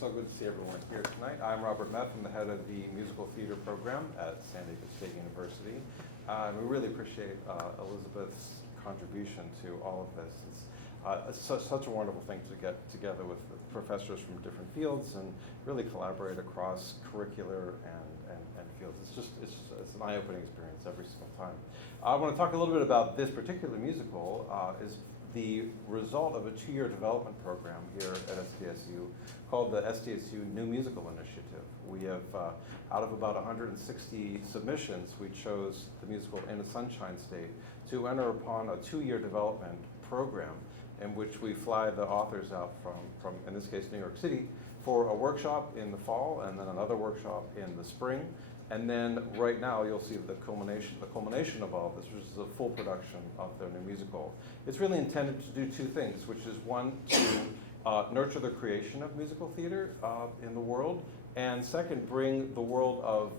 so good to see everyone here tonight. I'm Robert Meth. I'm the head of the musical theater program at San Diego State University. We really appreciate Elizabeth's contribution to all of this. It's such a wonderful thing to get together with professors from different fields and really collaborate across curricular and fields. It's an eye-opening experience every single time. I want to talk a little bit about this particular musical. Is the result of a 2-year development program here at SDSU called the SDSU New Musical Initiative. We have, out of about 160 submissions, we chose the musical In a Sunshine State to enter upon a 2-year development program in which we fly the authors out from, in this case, New York City, for a workshop in the fall and then another workshop in the spring. And then right now you'll see the culmination of all of this, which is a full production of their new musical. It's really intended to do 2 things, which is one, to nurture the creation of musical theater in the world, and second, bring the world of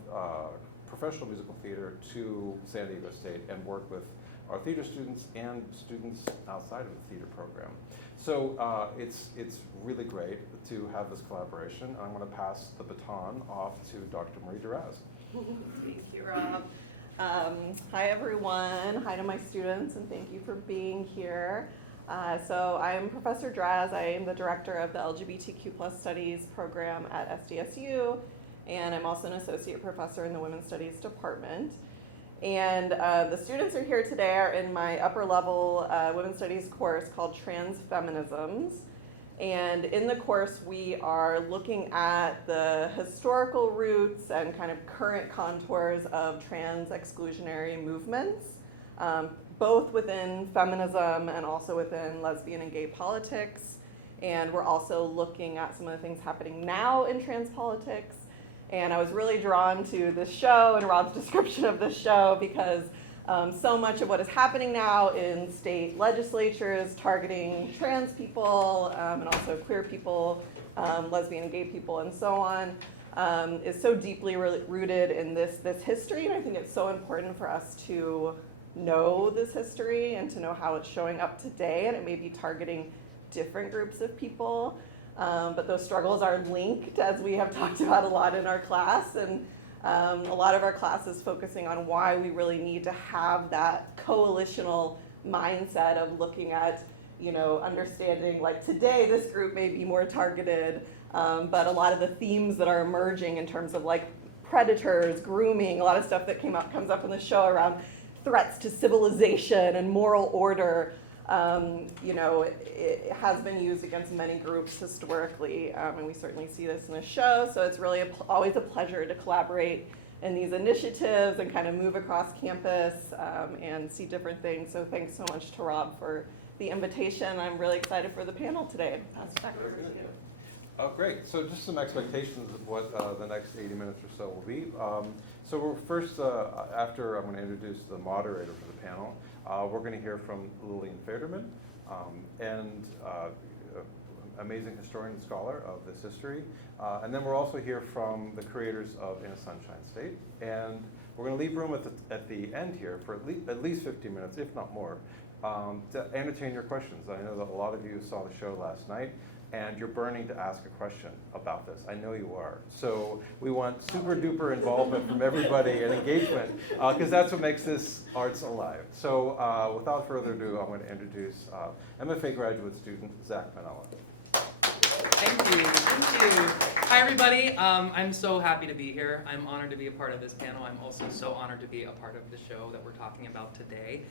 professional musical theater to San Diego State and work with our theater students and students outside of the theater program. So it's really great to have this collaboration. I'm going to pass the baton off to Dr. Marie Duraz. Thank you, Rob. Hi, everyone. Hi to my students, and thank you for being here. So I'm Professor Draz. I am the director of the LGBTQ+ Studies program at SDSU, and I'm also an associate professor in the Women's Studies department. And the students are here today are in my upper level Women's Studies course called Trans Feminisms. And in the course, we are looking at the historical roots and kind of current contours of trans exclusionary movements, both within feminism and also within lesbian and gay politics. And we're also looking at some of the things happening now in trans politics. And I was really drawn to this show and Rob's description of this show because so much of what is happening now in state legislatures targeting trans people and also queer people, lesbian and gay people and so on, is so deeply rooted in this history. And I think it's so important for us to know this history and to know how it's showing up today, and it may be targeting different groups of people. But those struggles are linked, as we have talked about a lot in our class, and a lot of our class is focusing on why we really need to have that coalitional mindset of looking at, understanding like today this group may be more targeted, but a lot of the themes that are emerging in terms of like predators, grooming, a lot of stuff that comes up in the show around threats to civilization and moral order. It has been used against many groups historically, and we certainly see this in the show. So it's really always a pleasure to collaborate in these initiatives and kind of move across campus and see different things. So thanks so much to Rob for the invitation. I'm really excited for the panel today. Pass it back over to you. Oh, great. So just some expectations of what the next 80 minutes or so will be. So we're first, after I'm going to introduce the moderator for the panel, we're going to hear from Lillian Faderman, and amazing historian and scholar of this history. And then we'll also hear from the creators of In a Sunshine State. And we're going to leave room at the end here for at least 15 minutes, if not more, to entertain your questions. I know that a lot of you saw the show last night, and you're burning to ask a question about this. I know you are. So we want super duper involvement from everybody and engagement, because that's what makes this arts alive. So without further ado, I'm going to introduce MFA graduate student Zakk Mannella. Thank you. Hi, everybody. I'm so happy to be here. I'm honored to be a part of this panel. I'm also so honored to be a part of the show that we're talking about today.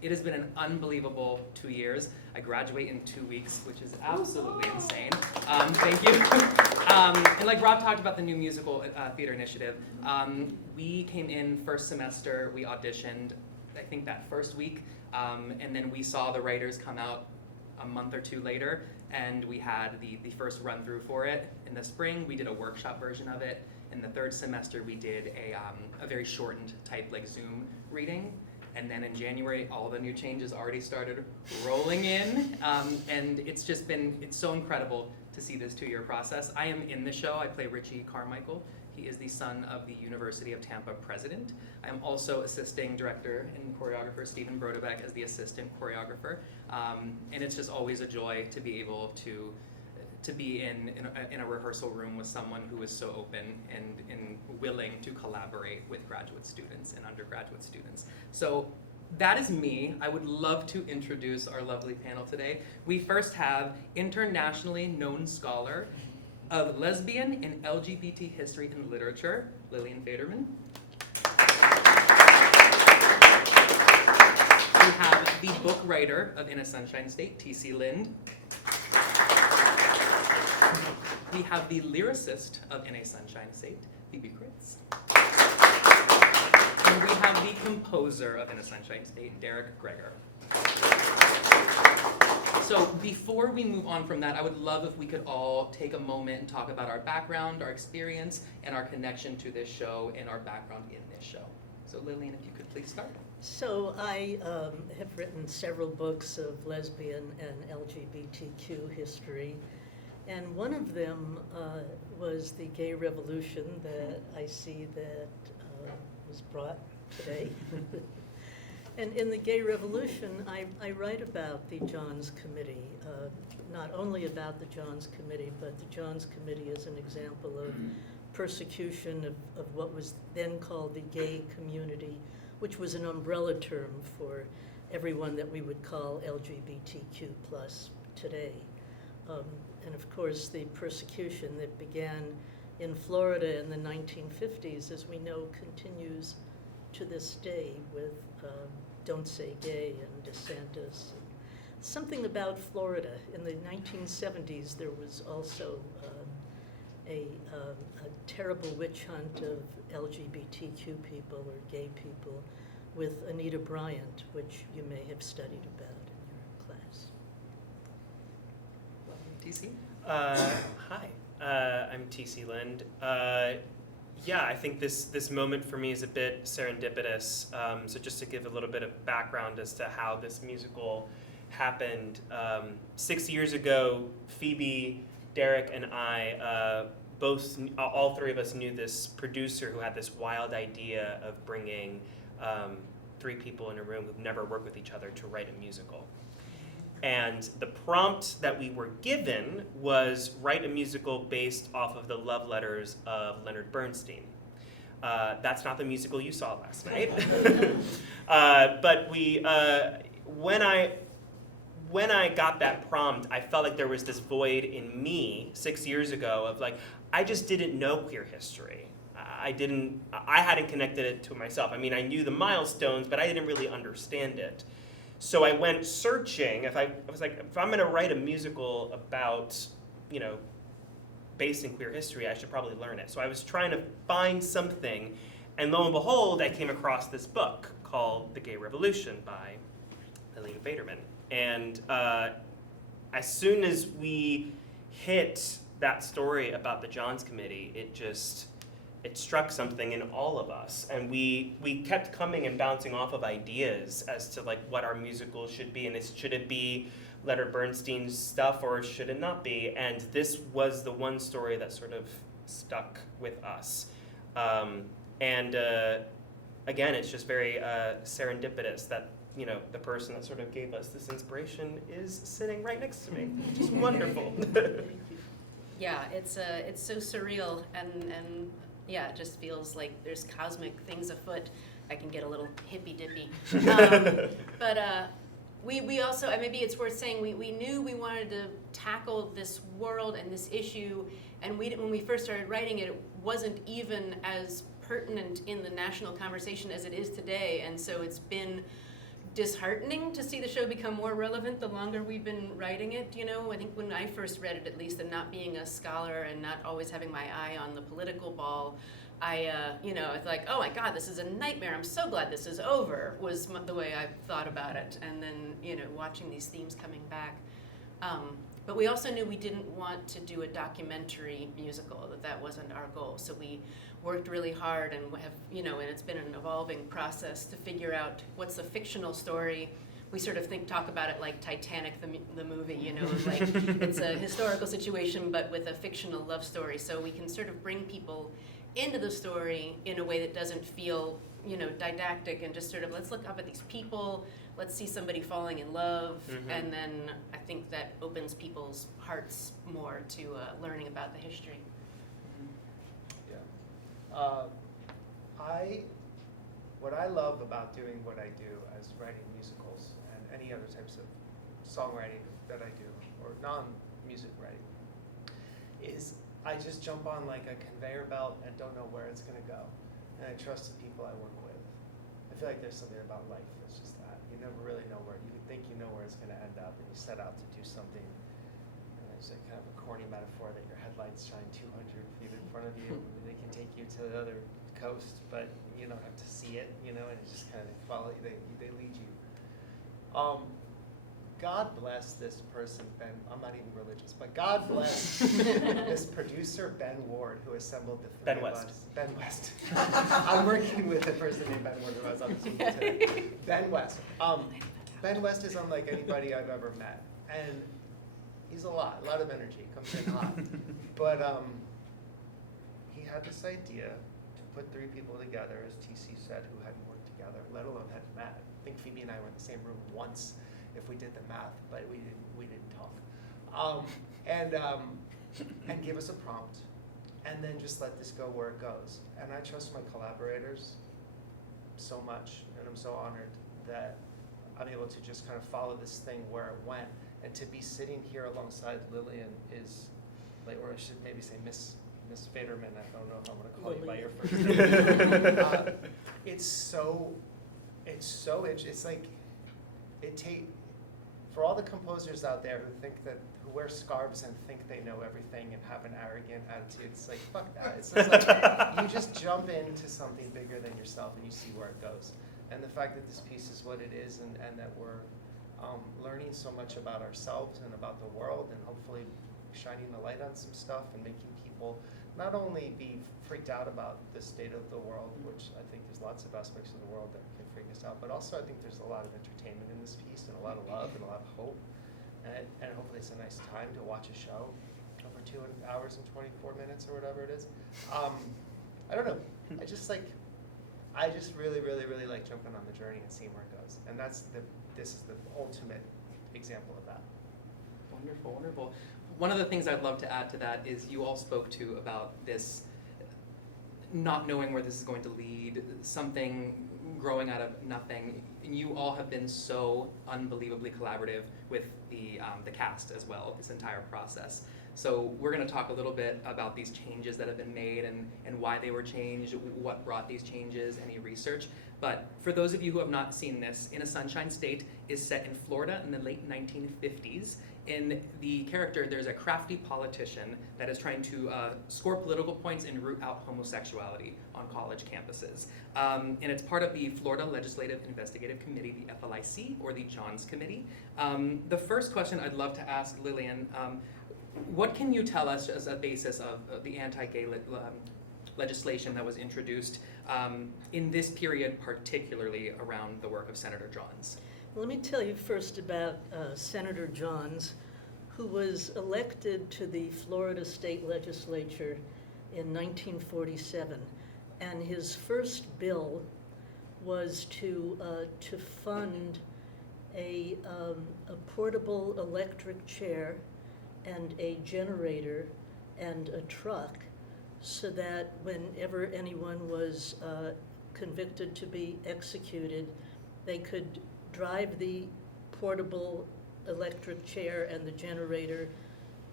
It has been an unbelievable 2 years. I graduate in 2 weeks, which is absolutely insane. Thank you. And like Rob talked about the new musical theater initiative, we came in first semester, we auditioned, I think that first week, and then we saw the writers come out a month or 2 later, and we had the first run through for it. In the spring, we did a workshop version of it. In the third semester, we did a very shortened type like Zoom reading. And then in January, all the new changes already started rolling in. And it's so incredible to see this 2-year process. I am in the show. I play Richie Carmichael. He is the son of the University of Tampa president. I am also assisting director and choreographer Stephen Brodebek as the assistant choreographer. And it's just always a joy to be able to to be in a rehearsal room with someone who is so open and willing to collaborate with graduate students and undergraduate students. So that is me. I would love to introduce our lovely panel today. We first have internationally known scholar of lesbian and LGBT history and literature, Lillian Faderman. We have the book writer of In a Sunshine State, T.C. Lind. We have the lyricist of In a Sunshine State, Phoebe Kreutz. And we have the composer of In a Sunshine State, Derek Gregor. So before we move on from that, I would love if we could all take a moment and talk about our background, our experience, and our connection to this show and our background in this show. So Lillian, if you could please start. So I have written several books of lesbian and LGBTQ history, and one of them was the gay revolution that I see that was brought today. And in the gay revolution, I write about the Johns Committee, not only about the Johns Committee, but the Johns Committee is an example of persecution of what was then called the gay community, which was an umbrella term for everyone that we would call LGBTQ+ today. And of course, the persecution that began in Florida in the 1950s, as we know, continues to this day with Don't Say Gay and DeSantis. Something about Florida. In the 1970s, there was also a terrible witch hunt of LGBTQ people or gay people with Anita Bryant, which you may have studied about in your class. TC? Hi, I'm TC Lind. Yeah, I think this moment for me is a bit serendipitous. So just to give a little bit of background as to how this musical happened. 6 years ago, Phoebe, Derek, and I all three of us knew this producer who had this wild idea of bringing 3 people in a room who've never worked with each other to write a musical. And the prompt that we were given was write a musical based off of the love letters of Leonard Bernstein. That's not the musical you saw last night. But when I got that prompt, I felt like there was this void in me 6 years ago of like, I just didn't know queer history. I hadn't connected it to myself. I mean, I knew the milestones, but I didn't really understand it. So I went searching. I was like, if I'm going to write a musical about, based in queer history, I should probably learn it. So I was trying to find something, and lo and behold, I came across this book called The Gay Revolution by Lillian Faderman. And as soon as we hit that story about the Johns Committee, it struck something in all of us, and we kept coming and bouncing off of ideas as to like what our musical should be, and should it be Leonard Bernstein's stuff or should it not be? And this was the one story that sort of stuck with us. And again, it's just very serendipitous that the person that sort of gave us this inspiration is sitting right next to me, which is wonderful. Yeah, it's so surreal and yeah, it just feels like there's cosmic things afoot. I can get a little hippy-dippy. But we also, maybe it's worth saying, we knew we wanted to tackle this world and this issue, and when we first started writing it, it wasn't even as pertinent in the national conversation as it is today, and so it's been disheartening to see the show become more relevant the longer we've been writing it. I think when I first read it, at least, and not being a scholar and not always having my eye on the political ball, it's like, oh my God, this is a nightmare. I'm so glad this is over, was the way I thought about it. And then, watching these themes coming back. But we also knew we didn't want to do a documentary musical, that wasn't our goal. So we worked really hard and have, and it's been an evolving process to figure out what's the fictional story. We sort of talk about it like Titanic, the movie, like it's a historical situation but with a fictional love story. So we can sort of bring people into the story in a way that doesn't feel, didactic and just sort of let's look up at these people, let's see somebody falling in love, Mhm. and then I think that opens people's hearts more to learning about the history. What I love about doing what I do as writing musicals and any other types of songwriting that I do, or non-music writing, is I just jump on like a conveyor belt and don't know where it's going to go. And I trust the people I work with. I feel like there's something about life that's just that. You never really know where, you think you know where it's going to end up, and you set out to do something. And it's like kind of a corny metaphor that your headlights shine 200 feet in front of you, and they can take you to the other coast, but you don't have to see it, and it just kind of follow you, they lead you. God bless this person, Ben. I'm not even religious, but God bless this producer, Ben Ward, who assembled the three Ben of West. us. Ben West. I'm working with a person named Ben Ward who was on the team today. Ben West. Ben West is unlike anybody I've ever met, and he's a lot of energy, comes in hot. But he had this idea to put three people together, as TC said, who hadn't worked together, let alone had met. I think Phoebe and I were in the same room once, if we did the math, but we didn't talk. And give us a prompt, and then just let this go where it goes. And I trust my collaborators so much, and I'm so honored that I'm able to just kind of follow this thing where it went. And to be sitting here alongside Lillian is, like, or I should maybe say Miss Faderman. I don't know if I'm going to call you by your first name. It's like for all the composers out there who wear scarves and think they know everything and have an arrogant attitude, it's like, fuck that. It's just like, you just jump into something bigger than yourself and you see where it goes. And the fact that this piece is what it is, and that we're learning so much about ourselves and about the world, and hopefully shining the light on some stuff and making people not only be freaked out about the state of the world, which I think there's lots of aspects of the world that can freak us out, but also I think there's a lot of entertainment in this piece, and a lot of love and a lot of hope, and hopefully it's a nice time to watch a show over 2 hours and 24 minutes or whatever it is. I don't know. I just really, really, really like jumping on the journey and seeing where it goes, and this is the ultimate example of that. Wonderful, wonderful. One of the things I'd love to add to that is you all spoke to about this not knowing where this is going to lead, something growing out of nothing. And you all have been so unbelievably collaborative with the cast as well, this entire process. So we're going to talk a little bit about these changes that have been made and why they were changed, what brought these changes, any research. But for those of you who have not seen this, In a Sunshine State is set in Florida in the late 1950s. In the character, there's a crafty politician that is trying to score political points and root out homosexuality on college campuses. And it's part of the Florida Legislative Investigative Committee, the FLIC, or the Johns Committee. The first question I'd love to ask Lillian, what can you tell us as a basis of the anti-gay legislation that was introduced in this period, particularly around the work of Senator Johns? Let me tell you first about Senator Johns, who was elected to the Florida State Legislature in 1947. And his first bill was to fund a portable electric chair and a generator and a truck, so that whenever anyone was convicted to be executed, they could drive the portable electric chair and the generator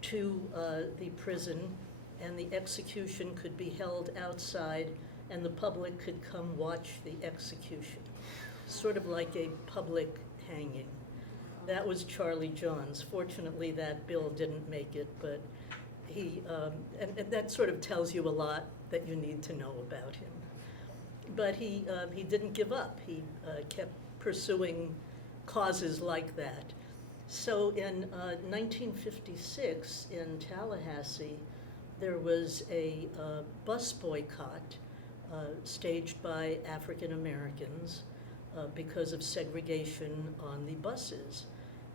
to the prison, and the execution could be held outside, and the public could come watch the execution, sort of like a public hanging. That was Charlie Johns. Fortunately, that bill didn't make it, but he, and that sort of tells you a lot that you need to know about him. But he didn't give up. He kept pursuing causes like that. So in 1956 in Tallahassee, there was a bus boycott staged by African Americans because of segregation on the buses.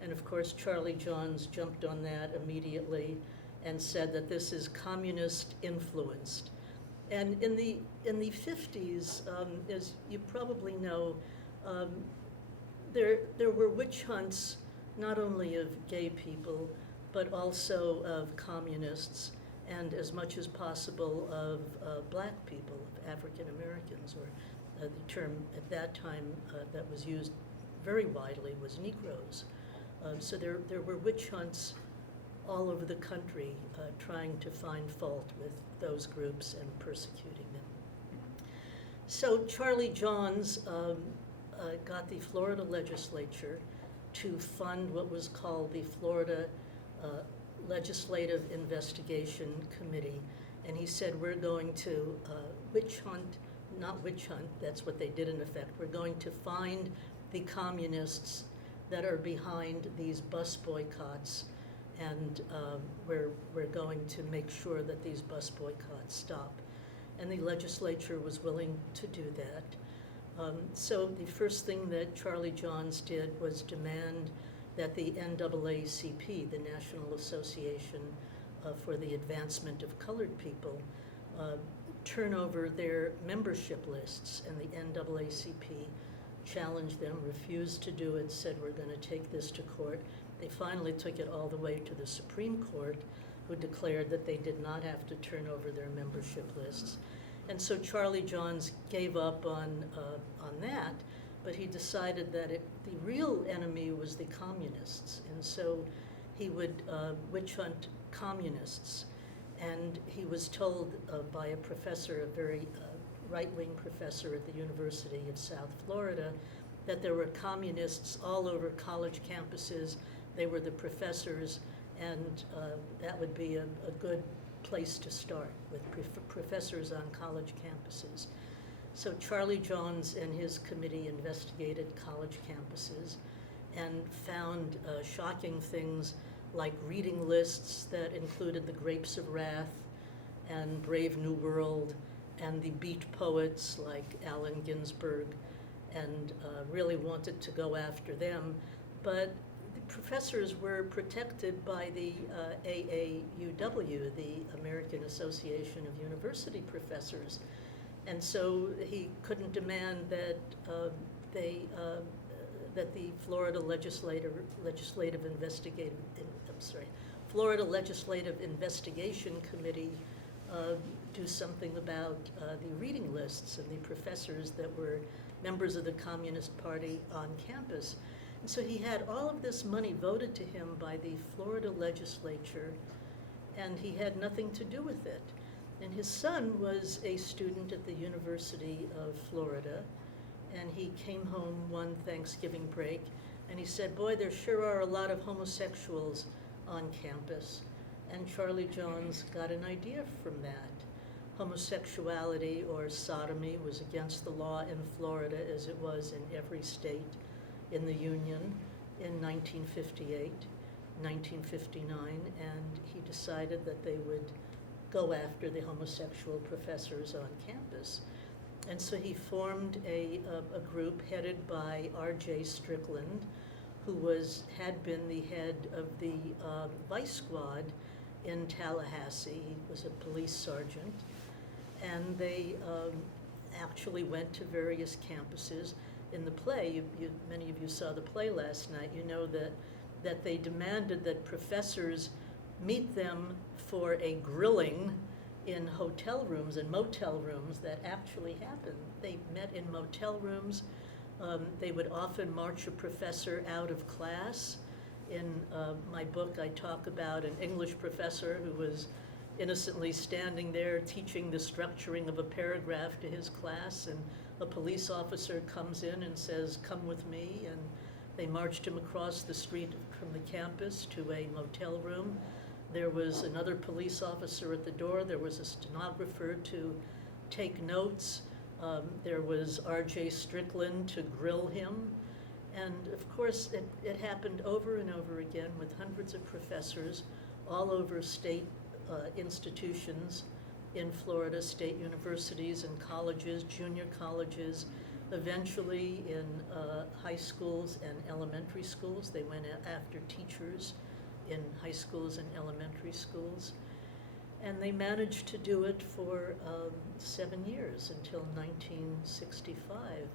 And of course, Charlie Johns jumped on that immediately and said that this is communist influenced. And in the 50s, as you probably know, there were witch hunts not only of gay people, but also of communists, and as much as possible of black people, of African Americans, or the term at that time that was used very widely was Negroes. So there were witch hunts all over the country trying to find fault with those groups and persecuting them. So Charlie Johns got the Florida legislature to fund what was called the Florida Legislative Investigation Committee. And he said, we're going to not witch hunt, that's what they did in effect. We're going to find the communists that are behind these bus boycotts, and we're going to make sure that these bus boycotts stop. And the legislature was willing to do that. So the first thing that Charlie Johns did was demand that the NAACP, the National Association for the Advancement of Colored People, turn over their membership lists, and the NAACP challenged them, refused to do it, said we're going to take this to court. They finally took it all the way to the Supreme Court, who declared that they did not have to turn over their membership lists. And so Charlie Johns gave up on that, but he decided that the real enemy was the communists, and so he would witch hunt communists. And he was told by a professor, a very right-wing professor at the University of South Florida, that there were communists all over college campuses. They were the professors, and that would be a good place to start, with professors on college campuses. So Charlie Johns and his committee investigated college campuses and found shocking things like reading lists that included the Grapes of Wrath and Brave New World and the beat poets like Allen Ginsberg, and really wanted to go after them. But the professors were protected by the AAUW, the American Association of University Professors. And so he couldn't demand that that the Florida Florida Legislative Investigation Committee do something about the reading lists and the professors that were members of the Communist Party on campus. And so he had all of this money voted to him by the Florida legislature, and he had nothing to do with it. And his son was a student at the University of Florida, and he came home one Thanksgiving break, and he said, boy, there sure are a lot of homosexuals on campus. And Charlie Johns got an idea from that. Homosexuality or sodomy was against the law in Florida, as it was in every state in the Union in 1958, 1959, and he decided that they would go after the homosexual professors on campus. And so he formed a group headed by R.J. Strickland, who had been the head of the Vice Squad in Tallahassee. He was a police sergeant. And they actually went to various campuses. In the play, many of you saw the play last night, you know that they demanded that professors meet them for a grilling in hotel rooms and motel rooms. That actually happened. They met in motel rooms. They would often march a professor out of class. In my book, I talk about an English professor who was innocently standing there teaching the structuring of a paragraph to his class, and a police officer comes in and says, come with me, and they marched him across the street from the campus to a motel room. There was another police officer at the door. There was a stenographer to take notes. There was R.J. Strickland to grill him. And of course, it happened over and over again with hundreds of professors all over state institutions in Florida, state universities and colleges, junior colleges, eventually in high schools and elementary schools. They went after teachers in high schools and elementary schools. And they managed to do it for 7 years until 1965.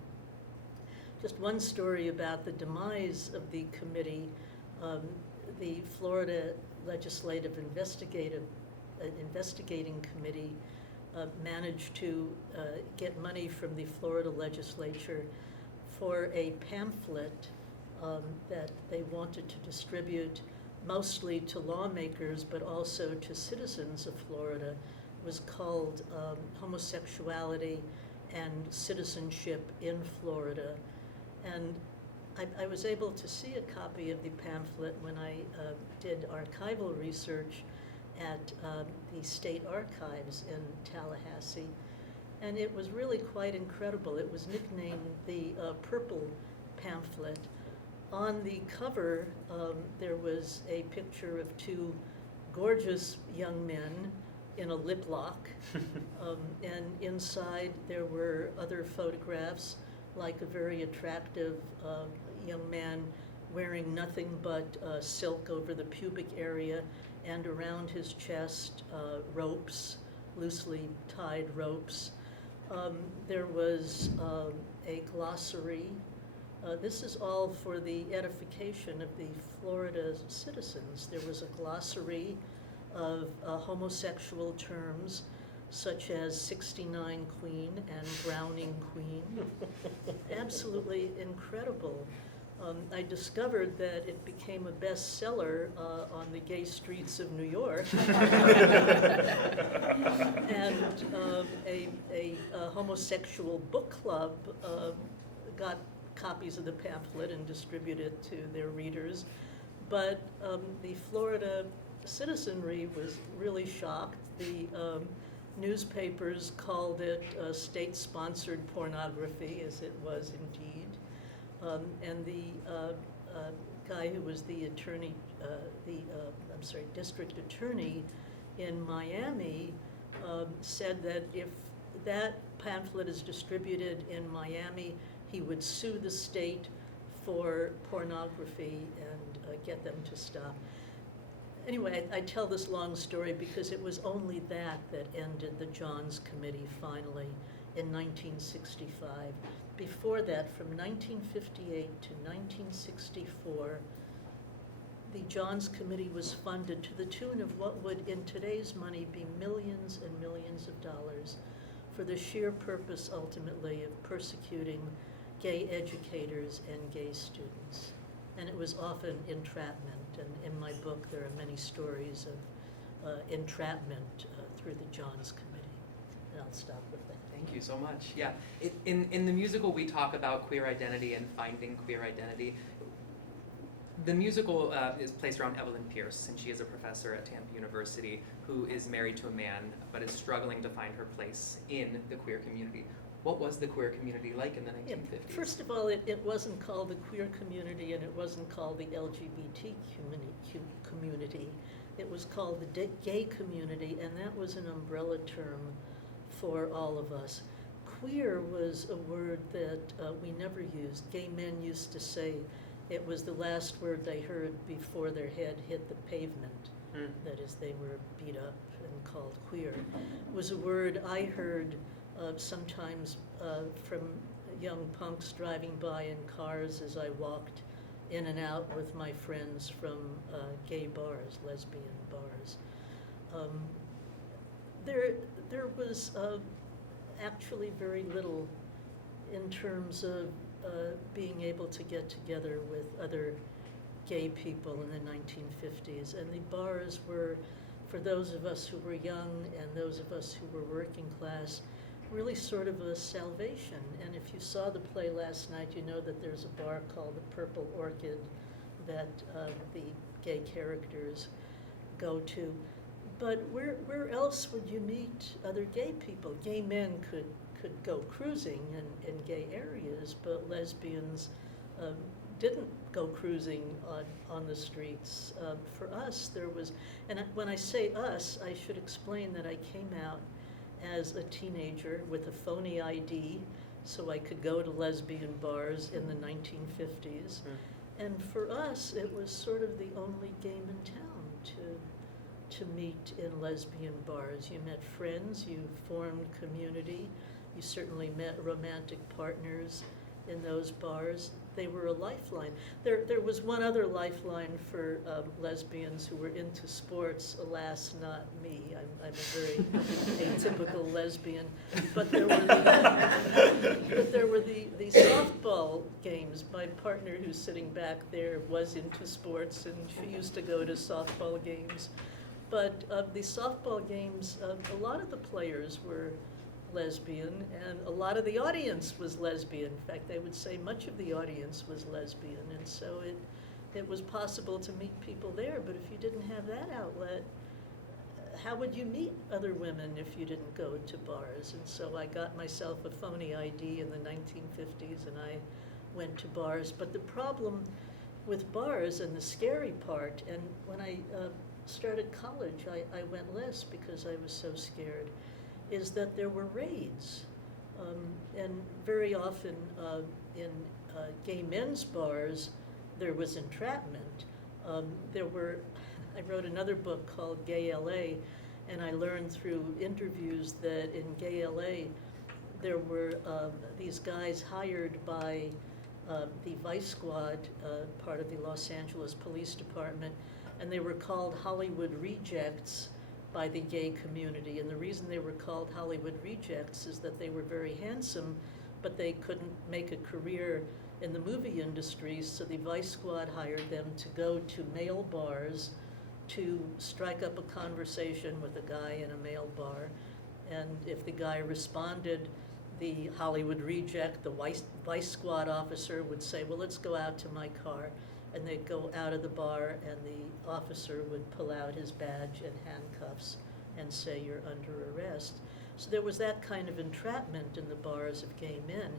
Just one story about the demise of the committee. The Florida Legislative Investigating Committee managed to get money from the Florida legislature for a pamphlet that they wanted to distribute mostly to lawmakers, but also to citizens of Florida. It was called Homosexuality and Citizenship in Florida. And I was able to see a copy of the pamphlet when I did archival research at the State Archives in Tallahassee. And it was really quite incredible. It was nicknamed the Purple Pamphlet. On the cover, there was a picture of two gorgeous young men in a lip lock. And inside there were other photographs, like a very attractive young man wearing nothing but silk over the pubic area, and around his chest ropes, loosely tied ropes. There was a glossary. This is all for the edification of the Florida citizens. There was a glossary of homosexual terms, such as 69 Queen and Browning Queen. Absolutely incredible. I discovered that it became a bestseller on the gay streets of New York. And a homosexual book club got copies of the pamphlet and distributed it to their readers. But the Florida citizenry was really shocked. The newspapers called it state-sponsored pornography, as it was indeed. And the guy who was the attorney, district attorney in Miami said that if that pamphlet is distributed in Miami, he would sue the state for pornography and get them to stop. Anyway, I tell this long story because it was only that ended the Johns Committee finally in 1965. Before that, from 1958 to 1964, the Johns Committee was funded to the tune of what would, in today's money, be millions and millions of dollars for the sheer purpose, ultimately, of persecuting gay educators and gay students. And it was often entrapment, and in my book there are many stories of entrapment through the Johns Committee. And I'll stop with that. Thank you so much. Yeah, in the musical we talk about queer identity and finding queer identity. The musical is placed around Evelyn Pierce, and she is a professor at Tampa University who is married to a man but is struggling to find her place in the queer community. What was the queer community like in the 1950s? Yeah, first of all, it wasn't called the queer community, and it wasn't called the LGBT community. It was called the gay community, and that was an umbrella term for all of us. Queer was a word that we never used. Gay men used to say it was the last word they heard before their head hit the pavement. That is, they were beat up and called queer. It was a word I heard sometimes from young punks driving by in cars as I walked in and out with my friends from gay bars, lesbian bars. There was actually very little in terms of being able to get together with other gay people in the 1950s. And the bars were, for those of us who were young and those of us who were working class, really sort of a salvation. And if you saw the play last night, you know that there's a bar called the Purple Orchid that the gay characters go to. But where else would you meet other gay people? Gay men could go cruising in gay areas, but lesbians didn't go cruising on the streets. For us, there was, and when I say us, I should explain that I came out as a teenager with a phony ID, so I could go to lesbian bars in the 1950s. And for us, it was sort of the only game in town to meet in lesbian bars. You met friends, you formed community, you certainly met romantic partners in those bars. They were a lifeline. There was one other lifeline for lesbians who were into sports. Alas, not me. I'm a very atypical lesbian. But there were the softball games. My partner, who's sitting back there, was into sports, and she used to go to softball games. But the softball games, a lot of the players were lesbian, and a lot of the audience was lesbian. In fact, they would say much of the audience was lesbian, and so it was possible to meet people there. But if you didn't have that outlet, how would you meet other women if you didn't go to bars? And so I got myself a phony ID in the 1950s, and I went to bars. But the problem with bars, and the scary part, and when I started college, I went less because I was so scared, is that there were raids. And very often in gay men's bars, there was entrapment. I wrote another book called Gay LA, and I learned through interviews that in Gay LA, there were these guys hired by the Vice Squad, part of the Los Angeles Police Department, and they were called Hollywood Rejects by the gay community. And the reason they were called Hollywood Rejects is that they were very handsome, but they couldn't make a career in the movie industry, so the Vice Squad hired them to go to male bars to strike up a conversation with a guy in a male bar. And if the guy responded, the Hollywood Reject, the Vice Squad officer would say, well, let's go out to my car. And they'd go out of the bar, and the officer would pull out his badge and handcuffs and say, you're under arrest. So there was that kind of entrapment in the bars of gay men.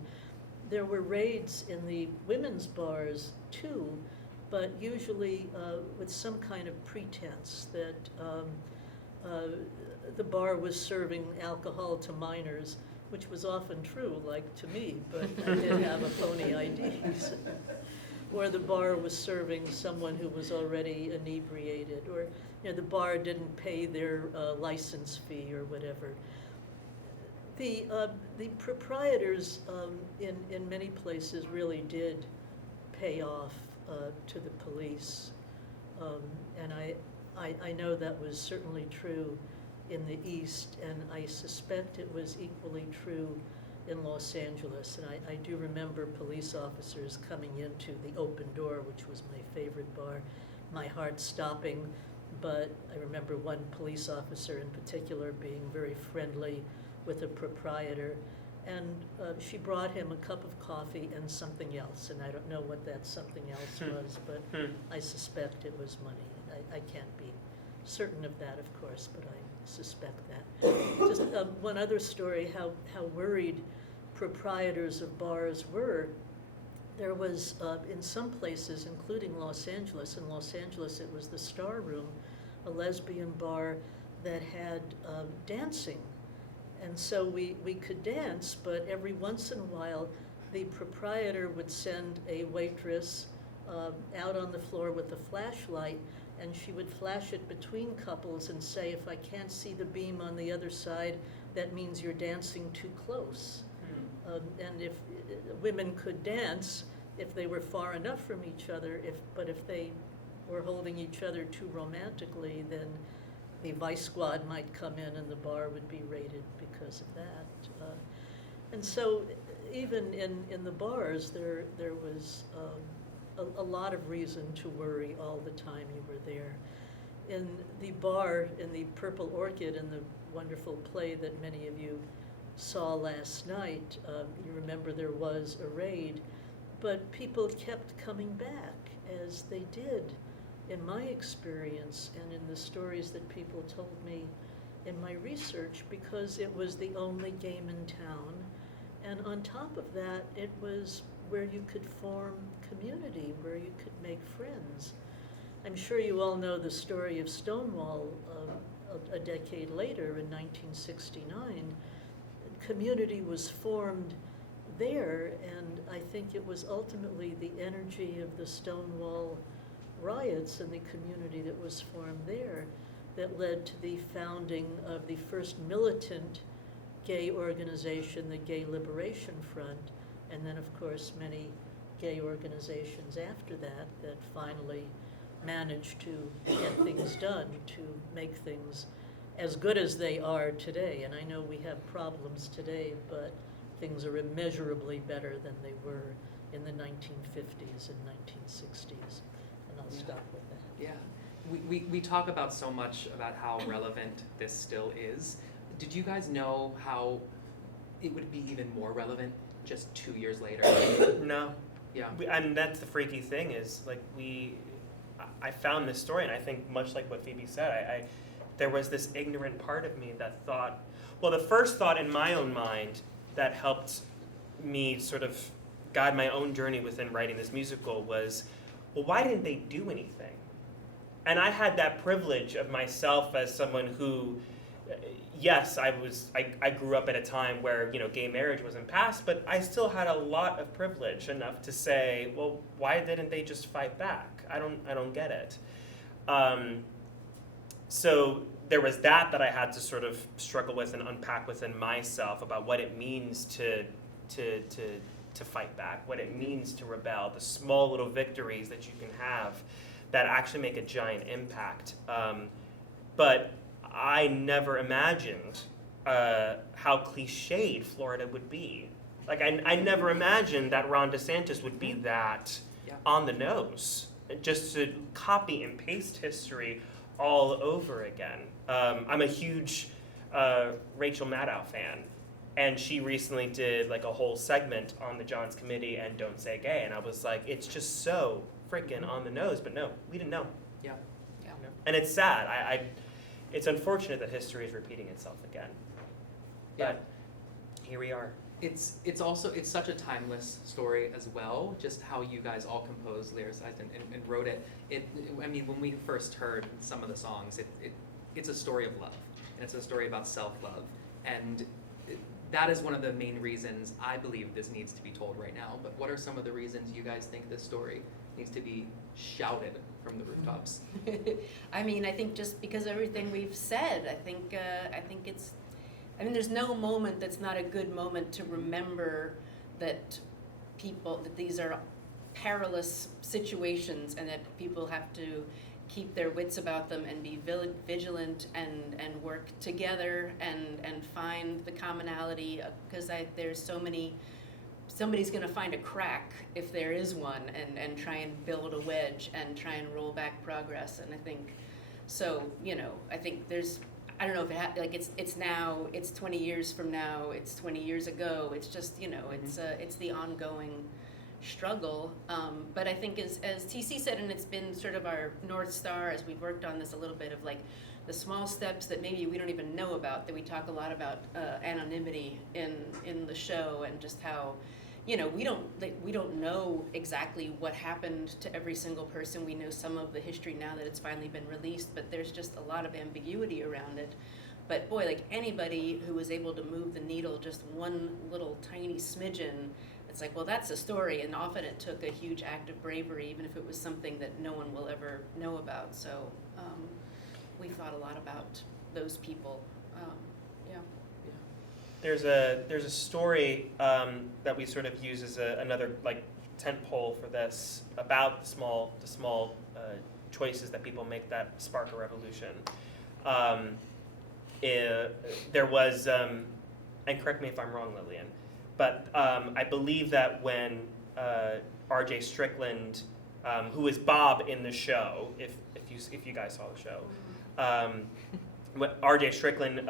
There were raids in the women's bars too, but usually with some kind of pretense that the bar was serving alcohol to minors, which was often true, like to me, but I did have a phony ID. Or the bar was serving someone who was already inebriated, or the bar didn't pay their license fee or whatever. The proprietors in many places really did pay off to the police, and I know that was certainly true in the East, and I suspect it was equally true in Los Angeles. And I do remember police officers coming into the Open Door, which was my favorite bar, my heart stopping. But I remember one police officer in particular being very friendly with a proprietor, and she brought him a cup of coffee and something else, and I don't know what that something else was, but I suspect it was money. I can't be certain of that, of course, but I suspect that. Just one other story, how worried proprietors of bars were. There was, in some places, including Los Angeles, in Los Angeles it was the Star Room, a lesbian bar that had dancing. And so we could dance, but every once in a while the proprietor would send a waitress out on the floor with a flashlight, and she would flash it between couples and say, if I can't see the beam on the other side, that means you're dancing too close. And if women could dance if they were far enough from each other, but if they were holding each other too romantically, then the Vice Squad might come in and the bar would be raided because of that. And so even in the bars, there was a lot of reason to worry all the time you were there. In the bar, in the Purple Orchid, in the wonderful play that many of you saw last night, you remember there was a raid, but people kept coming back, as they did in my experience and in the stories that people told me in my research, because it was the only game in town. And on top of that, it was where you could form community, where you could make friends. I'm sure you all know the story of Stonewall. A decade later, in 1969, community was formed there, and I think it was ultimately the energy of the Stonewall riots and the community that was formed there that led to the founding of the first militant gay organization, the Gay Liberation Front, and then, of course, many gay organizations after that that finally managed to get things done, to make things as good as they are today. And I know we have problems today, but things are immeasurably better than they were in the 1950s and 1960s. And I'll stop with that. Yeah, we talk about so much about how relevant this still is. Did you guys know how it would be even more relevant just 2 years later? No. Yeah. And that's the freaky thing is, like, I found this story, and I think much like what Phoebe said, there was this ignorant part of me that thought, well, the first thought in my own mind that helped me sort of guide my own journey within writing this musical was, well, why didn't they do anything? And I had that privilege of myself as someone who, yes, I grew up at a time where, you know, gay marriage wasn't passed, but I still had a lot of privilege enough to say, well, why didn't they just fight back? I don't get it. So there was that I had to sort of struggle with and unpack within myself about what it means to fight back, what it means to rebel, the small little victories that you can have that actually make a giant impact. But I never imagined how cliched Florida would be. Like, I never imagined that Ron DeSantis would be that on the nose, just to copy and paste history all over again. I'm a huge Rachel Maddow fan, and she recently did like a whole segment on the Johns Committee and Don't Say Gay, and I was like, it's just so freaking on the nose, but no, we didn't know. Yeah. Yeah. And it's sad. It's unfortunate that history is repeating itself again. Yeah. But here we are. It's such a timeless story as well, just how you guys all composed, lyricized, and wrote it. I mean, when we first heard some of the songs, it's a story of love, and it's a story about self-love, and that is one of the main reasons I believe this needs to be told right now. But what are some of the reasons you guys think this story needs to be shouted from the rooftops? I mean, I think just because of everything we've said, I think it's, I mean, there's no moment that's not a good moment to remember that these are perilous situations and that people have to keep their wits about them and be vigilant and work together and find the commonality, because there's so many, somebody's going to find a crack if there is one, and try and build a wedge and try and roll back progress. And I think, so, you know, I think there's, I don't know if it like it's now, it's 20 years from now, it's 20 years ago, it's just, you know, it's the ongoing struggle. But I think as TC said, and it's been sort of our North Star as we've worked on this a little bit, of like the small steps that maybe we don't even know about, that we talk a lot about anonymity in the show, and just how, you know, we don't know exactly what happened to every single person. We know some of the history now that it's finally been released, but there's just a lot of ambiguity around it. But boy, like anybody who was able to move the needle just one little tiny smidgen, it's like, well, that's a story. And often it took a huge act of bravery, even if it was something that no one will ever know about. So we thought a lot about those people. Yeah. There's a story that we sort of use as another like tent pole for this, about the small choices that people make that spark a revolution. There was, and correct me if I'm wrong, Lillian, but I believe that when R.J. Strickland, who is Bob in the show, if you guys saw the show, when R.J. Strickland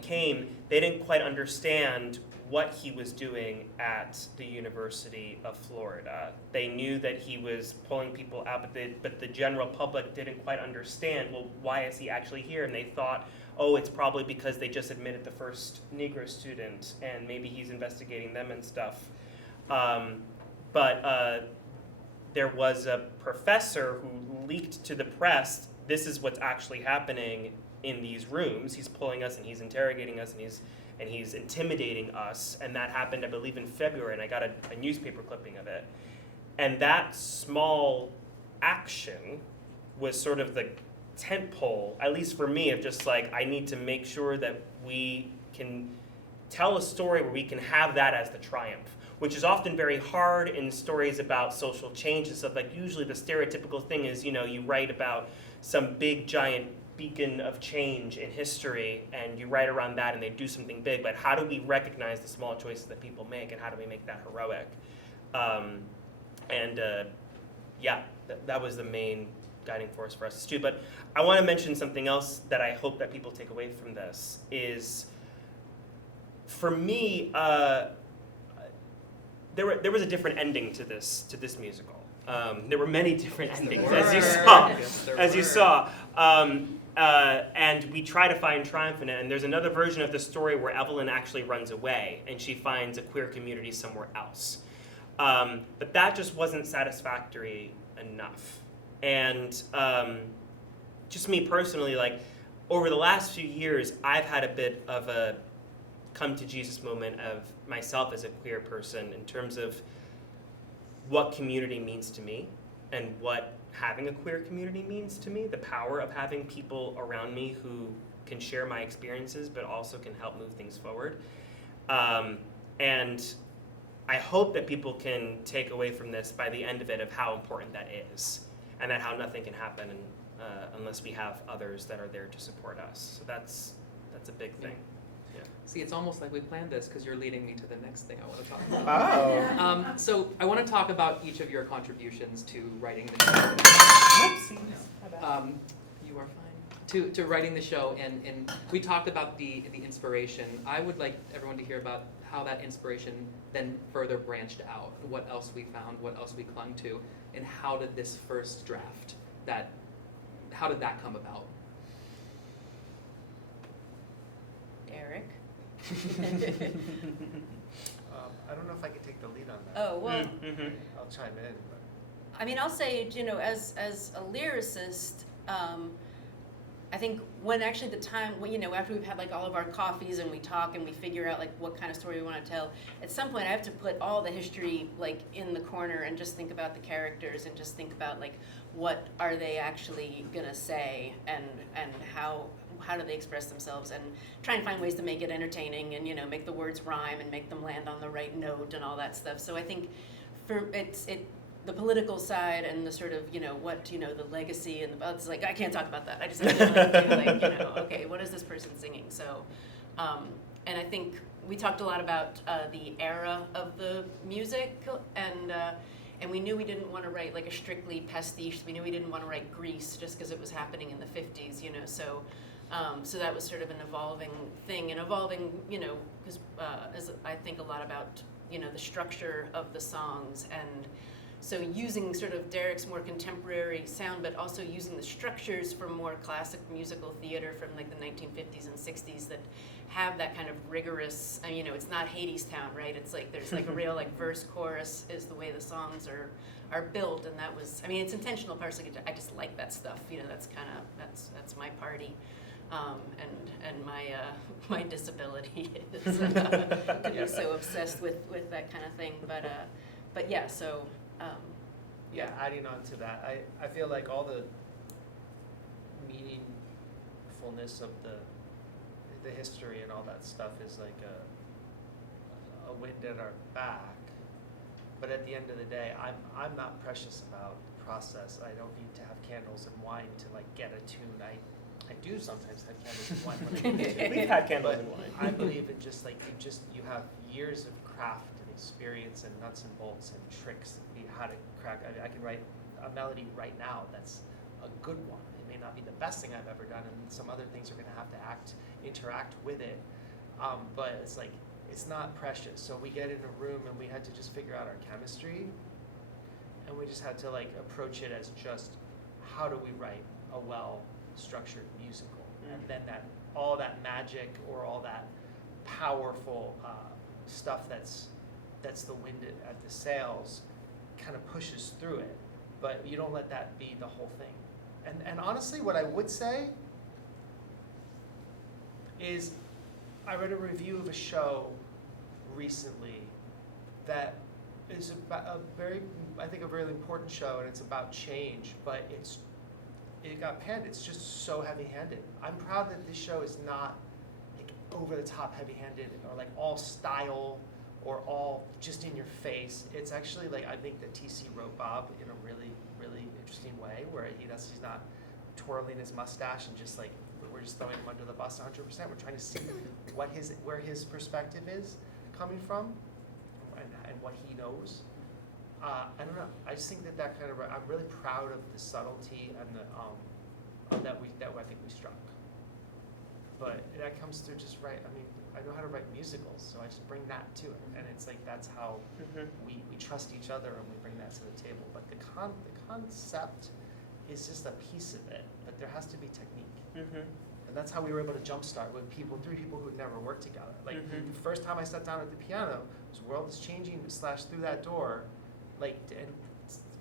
came, they didn't quite understand what he was doing at the University of Florida. They knew that he was pulling people out, but the general public didn't quite understand, well, why is he actually here? And they thought, oh, it's probably because they just admitted the first Negro student, and maybe he's investigating them and stuff. But there was a professor who leaked to the press, this is what's actually happening in these rooms. He's pulling us and he's interrogating us and he's intimidating us. And that happened, I believe, in February, and I got a newspaper clipping of it. And that small action was sort of the tentpole, at least for me, of just like, I need to make sure that we can tell a story where we can have that as the triumph, which is often very hard in stories about social change and stuff. Like, usually the stereotypical thing is, you know, you write about some big giant beacon of change in history and you write around that and they do something big, but how do we recognize the small choices that people make and how do we make that heroic? That was the main guiding force for us too. But I want to mention something else that I hope that people take away from this is, for me, there was a different ending to this musical. There were many different endings, as you saw. And we try to find triumph in it. And there's another version of the story where Evelyn actually runs away and she finds a queer community somewhere else. But that just wasn't satisfactory enough. And just me personally, like, over the last few years, I've had a bit of a come to Jesus moment of myself as a queer person in terms of what community means to me and what having a queer community means to me, the power of having people around me who can share my experiences but also can help move things forward. And I hope that people can take away from this by the end of it of how important that is and that how nothing can happen unless we have others that are there to support us. So that's a big thing. Yeah. See, it's almost like we planned this because you're leading me to the next thing I want to talk about. Oh. So I want to talk about each of your contributions to writing the show. You are fine. To writing the show, and we talked about the inspiration. I would like everyone to hear about how that inspiration then further branched out, what else we found, what else we clung to, and how did this first draft, how did that come about? Derek? I don't know if I could take the lead on that. Oh, well, Mm-hmm. I'll chime in. But. I mean, I'll say, you know, as a lyricist, I think when actually the time, when, you know, after we've had like all of our coffees and we talk and we figure out like what kind of story we want to tell, at some point I have to put all the history like in the corner and just think about the characters and just think about like what are they actually gonna say and how do they express themselves, and try and find ways to make it entertaining and, you know, make the words rhyme and make them land on the right note and all that stuff. So I think for the political side and the sort of, you know, what, you know, the legacy and it's like, I can't talk about that. I just have to like, you know, okay, what is this person singing? So, and I think we talked a lot about the era of the music, and we knew we didn't want to write like a strictly pastiche. We knew we didn't want to write Grease just because it was happening in the 50s, you know, so that was sort of an evolving thing, and evolving, you know, because as I think a lot about, you know, the structure of the songs, and so using sort of Derek's more contemporary sound, but also using the structures from more classic musical theater from like the 1950s and 60s that have that kind of rigorous, you know, it's not Hadestown, right? It's like there's like a real like verse chorus is the way the songs are built, and that was, I mean, it's intentional partially. I just like that stuff, you know. That's kind of that's my party, and my disability is to be so obsessed with that kind of thing. But yeah, so. Yeah, adding on to that, I feel like all the meaningfulness of the history and all that stuff is like a wind at our back. But at the end of the day, I'm not precious about the process. I don't need to have candles and wine to like get a tune. I do sometimes have candles and wine when I need to. We've had candles But and wine. I believe in just like you have years of craft and experience and nuts and bolts and tricks and how to crack. I can write a melody right now that's a good one. It may not be the best thing I've ever done, and some other things are going to have to interact with it. But it's like, it's not precious. So we get in a room and we had to just figure out our chemistry, and we just had to like approach it as just how do we write a well-structured musical, and then all that magic or all that powerful stuff that's the wind at the sails kind of pushes through it, but you don't let that be the whole thing. And honestly, what I would say is I read a review of a show recently that is about a very important show, and it's about change, but it's it got panned. It's just so heavy-handed. I'm proud that this show is not like over-the-top heavy-handed or like all style or all just in your face. It's actually like, I think that TC wrote Bob in a really, really interesting way where he's not twirling his mustache and just like, we're just throwing him under the bus 100%. We're trying to see where his perspective is coming from and what he knows. I don't know. I just think that kind of, I'm really proud of the subtlety and the that I think we struck. But that comes through just right. I mean, I know how to write musicals, so I just bring that to it, and it's like that's how we trust each other and we bring that to the table. But the concept is just a piece of it, but there has to be technique. And that's how we were able to jumpstart with three people who'd never worked together. Like the first time I sat down at the piano, was World is Changing / Through That Door, like, and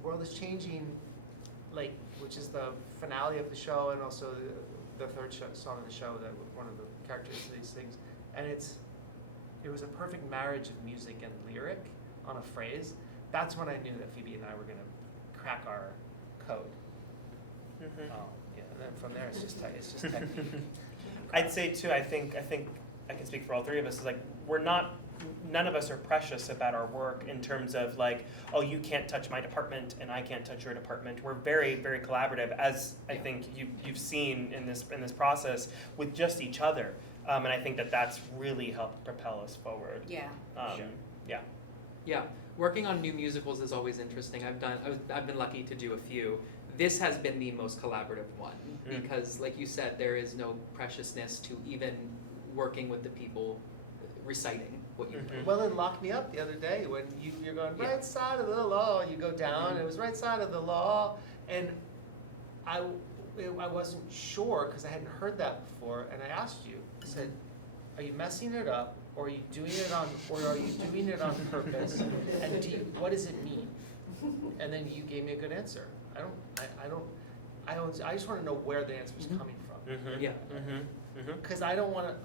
World is Changing, like, which is the finale of the show and also the third song of the show, that one of the characters of these things. And it was a perfect marriage of music and lyric on a phrase. That's when I knew that Phoebe and I were gonna crack our code. Yeah, and then from there it's just technique. I'd say too, I think I can speak for all three of us, is like, none of us are precious about our work in terms of like, oh, you can't touch my department and I can't touch your department. We're very, very collaborative, as I think you've seen in this process with just each other. And I think that's really helped propel us forward. Yeah. Sure. Yeah, working on new musicals is always interesting. I've been lucky to do a few. This has been the most collaborative one because, like you said, there is no preciousness to even working with the people reciting what you do. Well, it locked me up the other day when you're going right side of the law. You go down. It was right side of the law, and I wasn't sure because I hadn't heard that before, and I asked you. I said, "Are you messing it up, or are you doing it on purpose? And what does it mean?" And then you gave me a good answer. I just want to know where the answer is coming from. Yeah. Because I don't want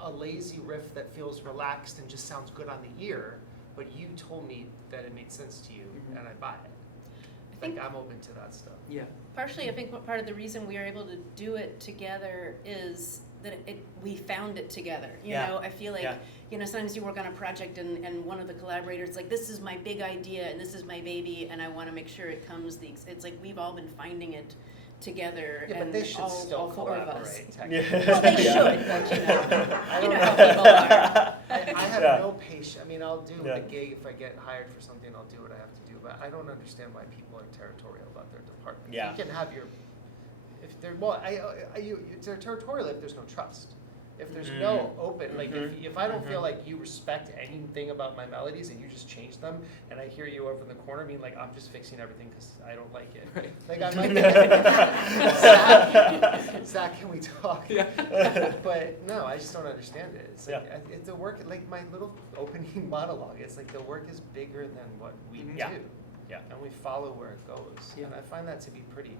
a lazy riff that feels relaxed and just sounds good on the ear, but you told me that it made sense to you, and I buy it. I think I'm open to that stuff. Yeah. partially, I think part of the reason we were able to do it together is that we found it together. You know, I feel like, you know, sometimes you work on a project and one of the collaborators like, this is my big idea and this is my baby and I want to make sure it comes. It's like we've all been finding it together, Yeah, and but they should still all four of us. collaborate. Well, they should, but you know how people are. I have no patience. I mean, I'll do the gig if I get hired for something. I'll do what I have to do. But I don't understand why people are territorial about their department. Yeah. You can have your, if they're they're territorial if there's no trust. If there's no open, like if I don't feel like you respect anything about my melodies and you just change them, and I hear you over in the corner being like, I'm just fixing everything because I don't like it. Right. Like I might Zakk, can we talk? Yeah. But no, I just don't understand it. It's like it's the work, like my little opening monologue. It's like the work is bigger than what we do. Yeah. And we follow where it goes. Yeah. And I find that to be pretty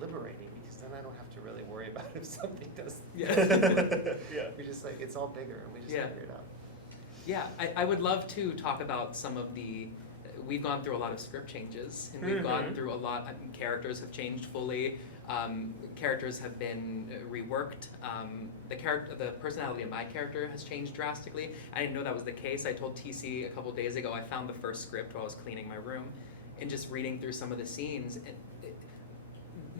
liberating because then I don't have to really worry about if something doesn't. We're just like, it's all bigger and we just figure it out. Yeah, I would love to talk about some of the, we've gone through a lot of script changes, and we've gone through a lot, characters have changed fully, characters have been reworked, the personality of my character has changed drastically. I didn't know that was the case. I told TC a couple days ago, I found the first script while I was cleaning my room, and just reading through some of the scenes,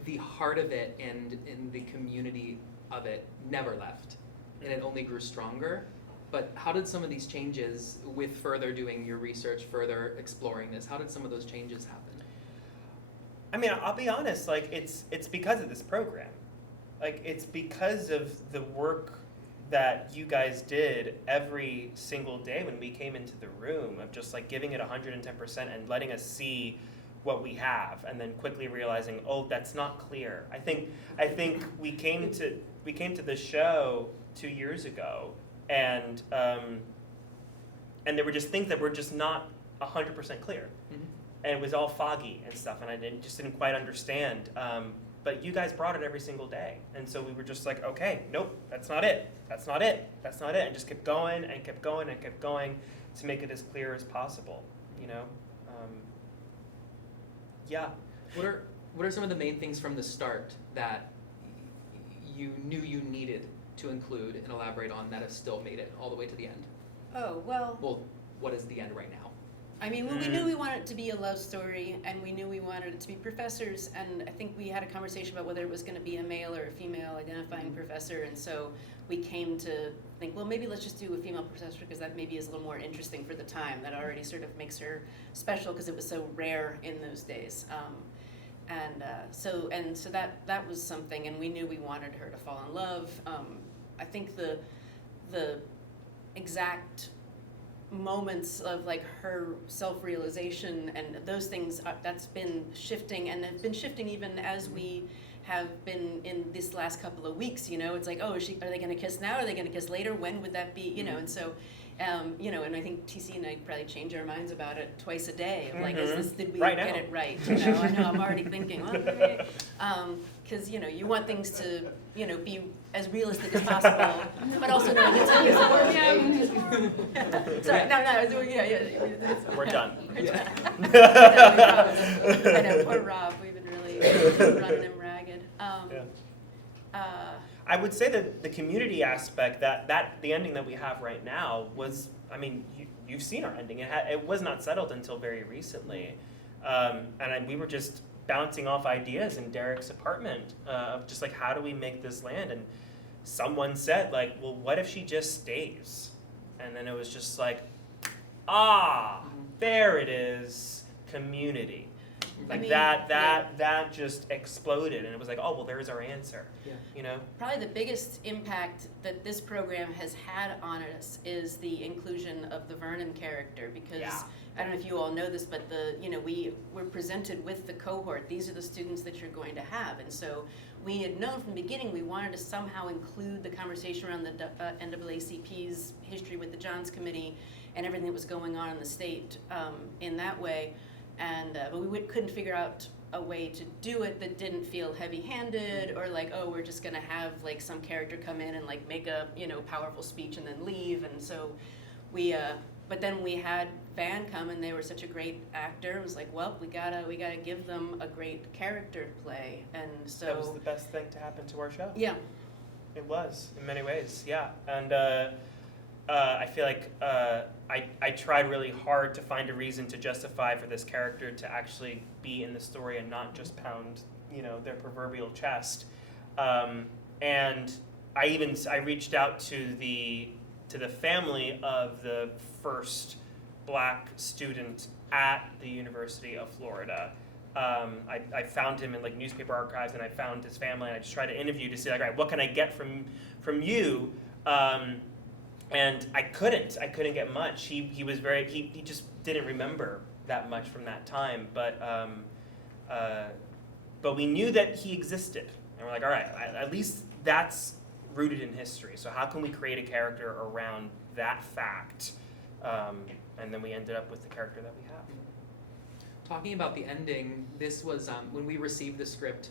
the heart of it and the community of it never left, and it only grew stronger. But how did some of these changes, with further doing your research, further exploring this, how did some of those changes happen? I mean, I'll be honest, like, it's because of this program. Like, it's because of the work that you guys did every single day when we came into the room, of just like giving it 110% and letting us see what we have, and then quickly realizing, oh, that's not clear. I think we came to this show 2 years ago, and there were just things that were just not 100% clear, and it was all foggy and stuff, and I just didn't quite understand. But you guys brought it every single day, and so we were just like, okay, nope, that's not it, and just kept going and kept going and kept going to make it as clear as possible, you know. What are what are some of the main things from the start that you knew you needed to include and elaborate on that have still made it all the way to the end? Oh, well, Well, what is the end right now? I mean, we knew we wanted it to be a love story, and we knew we wanted it to be professors, and I think we had a conversation about whether it was going to be a male or a female identifying professor, and so we came to think, well, maybe let's just do a female professor, because that maybe is a little more interesting for the time. That already sort of makes her special, because it was so rare in those days. So that was something, and we knew we wanted her to fall in love. I think the exact moments of like her self-realization and those things, that's been shifting, and have been shifting even as we have been in this last couple of weeks. You know, it's like, oh, are they going to kiss now? Are they going to kiss later? When would that be? You know, and so. And I think TC and I probably change our minds about it twice a day. Of like, did we Right get now. it right? You know, I know I'm already thinking, well, maybe, because you want things to be as realistic as possible, but also not to use the word. Sorry, no, We're done. We're done. I know, poor Rob. We've been really running him ragged. I would say that the community aspect, that the ending that we have right now was, I mean, you've seen our ending. It was not settled until very recently, we were just bouncing off ideas in Derek's apartment of just like, how do we make this land? And someone said like, well, what if she just stays? And then it was just like, there it is, community. Like that just exploded, and it was like, oh, well, there's our answer. Yeah. You know? Probably the biggest impact that this program has had on us is the inclusion of the Vernon character, because I don't know if you all know this, but we were presented with the cohort. These are the students that you're going to have, and so we had known from the beginning we wanted to somehow include the conversation around the NAACP's history with the Johns Committee and everything that was going on in the state in that way. But we couldn't figure out a way to do it that didn't feel heavy-handed, or like, oh, we're just gonna have like some character come in and like make a powerful speech and then leave. And so but then we had Van come, and they were such a great actor. It was like, well, we gotta give them a great character to play, and so That was the best thing to happen to our show. Yeah. It was, in many ways, yeah. And I feel like I tried really hard to find a reason to justify for this character to actually be in the story and not just pound, their proverbial chest. And I reached out to the family of the first Black student at the University of Florida. I found him in like newspaper archives, and I found his family, and I just tried to interview to see like, all right, what can I get from you? And I couldn't get much. He was he just didn't remember that much from that time. But we knew that he existed, and we're like, all right, at least that's rooted in history. So how can we create a character around that fact? And then we ended up with the character that we have. Talking about the ending, this was when we received the script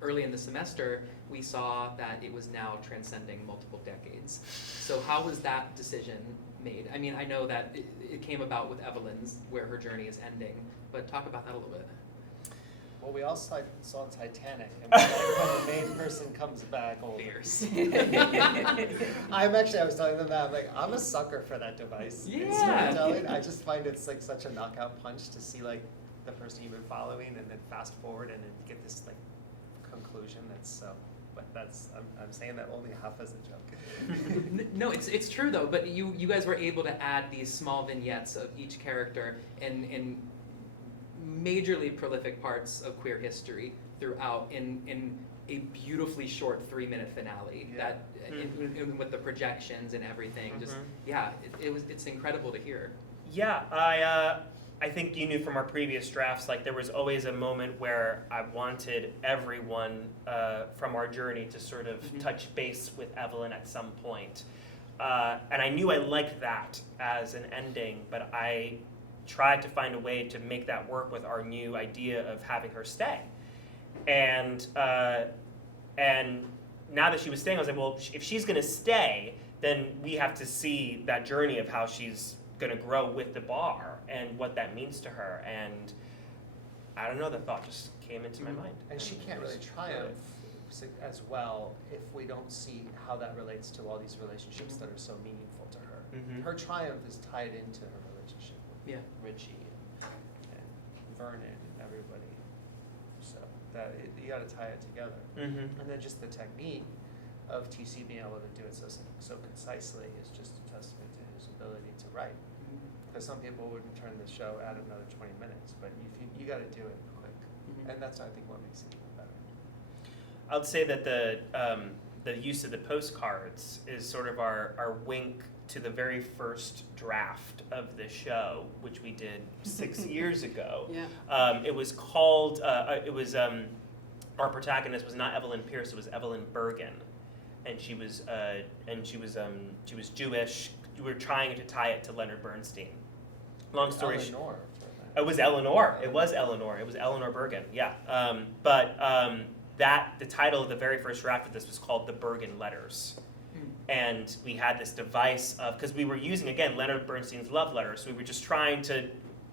early in the semester, we saw that it was now transcending multiple decades. So how was that decision made? I mean, I know that it came about with Evelyn's, where her journey is ending, but talk about that a little bit. Well, we all saw Titanic, and we like when the main person comes back older. Fierce. I was telling them that, I'm a sucker for that device in Yeah. storytelling. I just find it's like such a knockout punch to see like the person you've been following, and then fast forward and then get this like conclusion. But I'm saying that only half as a joke. No, it's true though. But you guys were able to add these small vignettes of each character in majorly prolific parts of queer history throughout in a beautifully short 3-minute finale. Yeah. That with the projections and everything, it's incredible to hear. Yeah, I think you knew from our previous drafts, like there was always a moment where I wanted everyone from our journey to sort of touch base with Evelyn at some point. And I knew I liked that as an ending, but I tried to find a way to make that work with our new idea of having her stay. And now that she was staying, I was like, well, if she's gonna stay, then we have to see that journey of how she's gonna grow with the bar and what that means to her. And I don't know, the thought just came into my mind. And she can't really triumph as well if we don't see how that relates to all these relationships that are so meaningful to her. Mhm. Her triumph is tied into her relationship with Yeah. Richie and Vernon and everybody. So that you got to tie it together. Mm-hmm. And then just the technique of TC being able to do it so concisely is just a testament to his ability to write. Because some people wouldn't turn the show out another 20 minutes, but you got to do it quick. Mhm. And that's, I think, what makes it even better. I would say that the use of the postcards is sort of our wink to the very first draft of the show, which we did 6 years ago. Yeah. It was called. Our protagonist was not Evelyn Pierce. It was Evelyn Bergen, and she was Jewish. We were trying to tie it to Leonard Bernstein. Long story short. Eleanor. It was Eleanor. It was Eleanor. It was Eleanor Bergen. Yeah. The title of the very first draft of this was called The Bergen Letters. And we had this device of, because we were using, again, Leonard Bernstein's love letters, so we were just trying to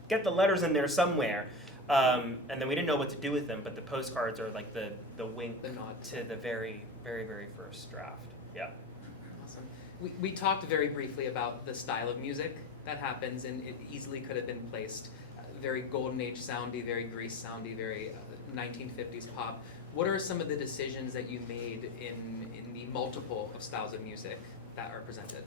get the letters in there somewhere. And then we didn't know what to do with them, but the postcards are like the wink The nod. to the very, very, very first draft. Yeah. Awesome. We talked very briefly about the style of music that happens, and it easily could have been placed very golden age soundy, very Grease soundy, very 1950s pop. What are some of the decisions that you made in the multiple of styles of music that are presented?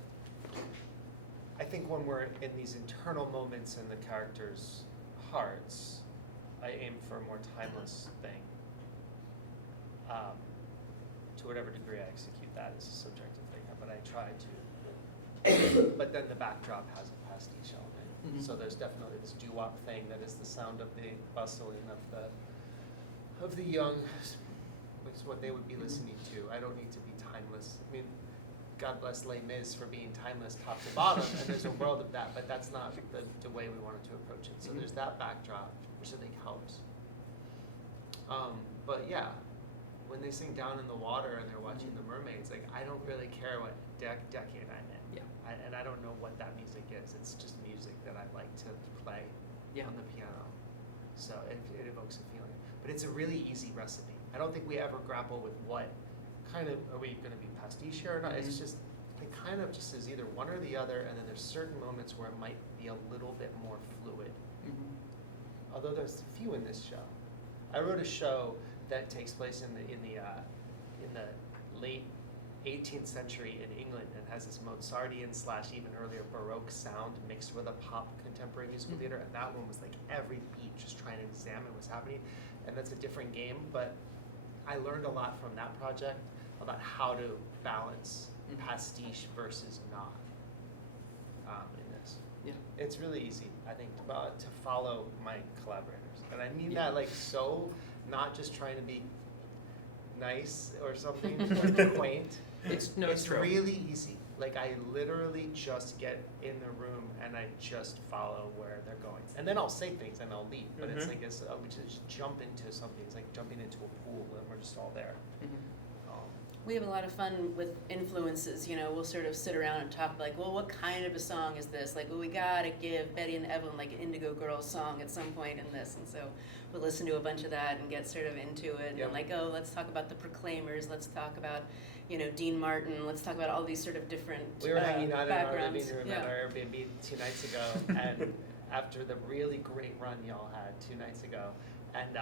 I think when we're in these internal moments in the characters' hearts, I aim for a more timeless thing. To whatever degree I execute that is a subjective thing, but I try to. But then the backdrop has a pastiche element. Mhm. So there's definitely this doo-wop thing that is the sound of the bustling of the young, which is what they would be listening to. I don't need to be timeless. I mean, God bless Les Mis for being timeless top to bottom, and there's a world of that, but that's not the way we wanted to approach it. So there's that backdrop, which I think helps. But yeah, when they sing Down in the Water and they're watching the mermaids, like, I don't really care what decade I'm in. Yeah. And I don't know what that music is. It's just music that I like to play Yeah. on the piano. So it evokes a feeling. But it's a really easy recipe. I don't think we ever grapple with what kind of, are we going to be pastiche here or not? It's just, it kind of just is either one or the other, and then there's certain moments where it might be a little bit more fluid. Although there's few in this show. I wrote a show that takes place in the late 18th century in England and has this Mozartian / even earlier Baroque sound mixed with a pop contemporary musical theater, and that one was like every beat just trying to examine what's happening, and that's a different game, but I learned a lot from that project about how to balance pastiche versus not in this. Yeah. It's really easy, I think, to follow my collaborators. And I mean that like so, not just trying to be nice or something or quaint. It's true. Really easy. Like I literally just get in the room and I just follow where they're going. And then I'll say things and I'll leave. But it's like we just jump into something. It's like jumping into a pool and we're just all there. We have a lot of fun with influences, we'll sort of sit around and talk like, well, what kind of a song is this? Like, well, we gotta give Betty and Evelyn like an Indigo Girls song at some point in this. And so we'll listen to a bunch of that and get sort of into it. Yep. And like, oh, let's talk about the Proclaimers, let's talk about, Dean Martin, let's talk about all these sort of different We were hanging out in our backgrounds. living room at our Airbnb 2 nights ago, and after the really great run y'all had 2 nights ago, and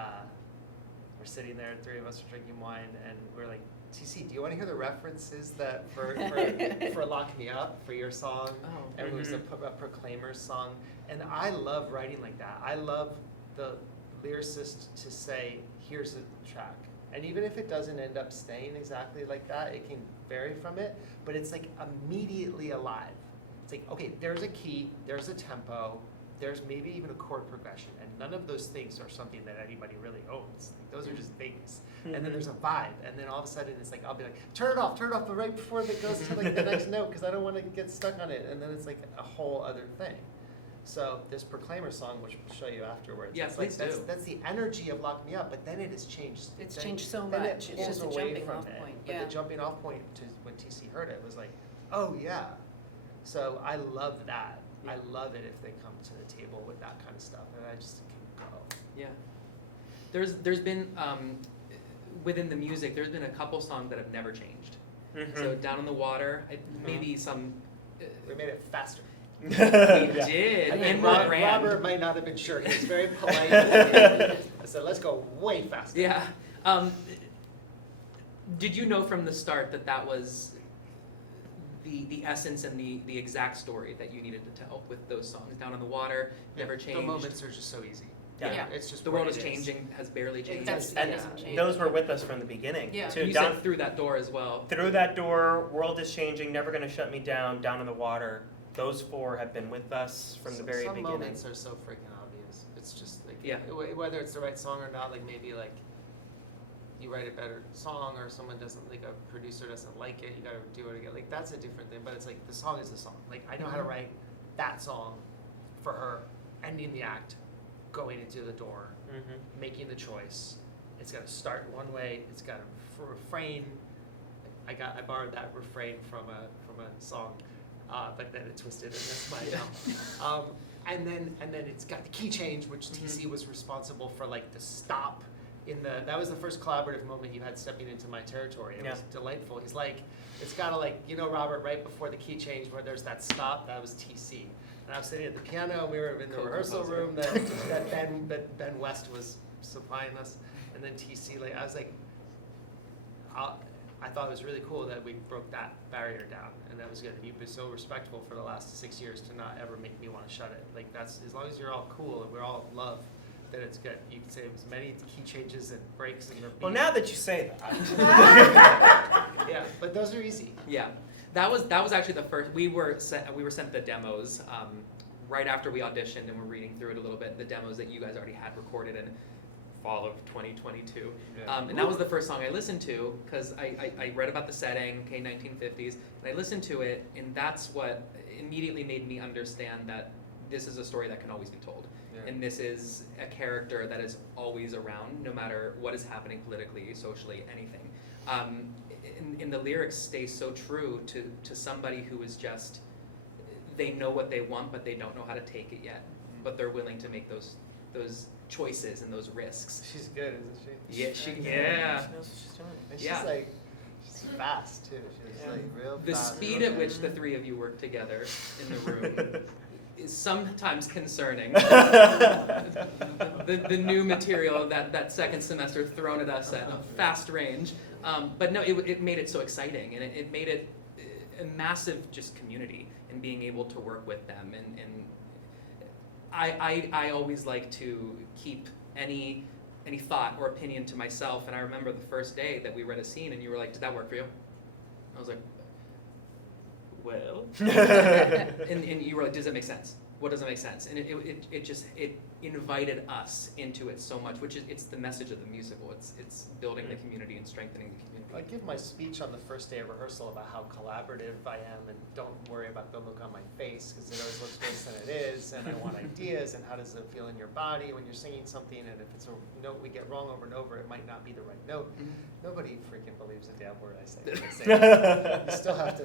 we're sitting there, 3 of us are drinking wine, and we're like, TC, do you want to hear the references that for Lock Me Up, for your song? Oh. And it was a Proclaimers song. And I love writing like that. I love the lyricist to say, here's a track. And even if it doesn't end up staying exactly like that, it can vary from it, but it's like immediately alive. It's like, okay, there's a key, there's a tempo, there's maybe even a chord progression, and none of those things are something that anybody really owns. Like, those are just things. And then there's a vibe, and then all of a sudden it's like, I'll be like, turn it off, but right before it goes to like the next note, because I don't want to get stuck on it, and then it's like a whole other thing. So this Proclaimer song, which we'll show you afterwards, Yeah, it's like, please do. that's the energy of Lock Me Up, but then it has changed. It's Then- changed so then it much. It's pulls just a away jumping from off it. point, But yeah. the jumping off point to when TC heard it was like, oh yeah. So I love that. Yeah. I love it if they come to the table with that kind of stuff, and I just can go. Yeah. There's been within the music, there's been a couple songs that have never changed. Mhm. So Down on the Water, maybe some. We made it faster. We did, I mean, and more grand. Robert might not have been sure. He was very polite. I said, let's go way faster. Yeah. Did you know from the start that that was the essence and the exact story that you needed to tell with those songs? Down on the Water, Never Changed. The moments are just so easy. Yeah. It's just The what world it is changing, has barely changed. That's- And it doesn't change. those were with us from the beginning. Yeah. Too. You Down said through that door as well. through that door, world is changing, never gonna shut me down. Down in the Water. Those 4 have been with us from the very Some beginning. moments are so freaking obvious. It's just like, Yeah. whether it's the right song or not, like maybe like you write a better song or someone doesn't, like a producer doesn't like it, you gotta do it again. Like that's a different thing, but it's like the song is the song. Like I know how to write that song for her, ending the act, going into the door, Mhm. making the choice. It's got to start one way. It's got a refrain. I borrowed that refrain from a song, but then it twisted and that's mine now. And then it's got the key change, which TC was responsible for, like the stop that was the first collaborative moment you had stepping into my territory. It was delightful. He's like, it's got to like, Robert, right before the key change where there's that stop, that was TC. And I was sitting at the piano, and we were in the rehearsal room that Ben West was supplying us, and then TC, like, I was like, I thought it was really cool that we broke that barrier down, and that was good. And you've been so respectful for the last 6 years to not ever make me want to shut it. Like, that's, as long as you're all cool and we're all in love, then it's good. You can say as many key changes and breaks and repeats. Well, now that you say that. Yeah, but those are easy. Yeah, that was actually the first. We were sent the demos right after we auditioned, and we're reading through it a little bit. The demos that you guys already had recorded in fall of 2022, and that was the first song I listened to because I read about the setting, 1950s, and I listened to it, and that's what immediately made me understand that this is a story that can always be told. Yeah. And this is a character that is always around, no matter what is happening politically, socially, anything. And the lyrics stay so true to somebody who is just, they know what they want, but they don't know how to take it yet. But they're willing to make those choices and those risks. She's good, isn't she? Yeah, She knows what she's doing. And Yeah. she's like, she's fast too. She's like real The fast. speed at which the 3 of you work together in the room is sometimes concerning. the new material that second semester thrown at us at a fast range. But no, it made it so exciting, and it made it a massive just community and being able to work with them. And I always like to keep any thought or opinion to myself. And I remember the first day that we read a scene and you were like, did that work for you? I was like, well. and you were like, does it make sense? What doesn't make sense? And it invited us into it so much, which is, it's the message of the musical. It's building the community and strengthening the community. I give my speech on the first day of rehearsal about how collaborative I am, and don't worry about the look on my face because it always looks worse than it is, and I want ideas, and how does it feel in your body when you're singing something, and if it's a note we get wrong over and over, it might not be the right note. Nobody freaking believes a damn word I say. When I say it. You still have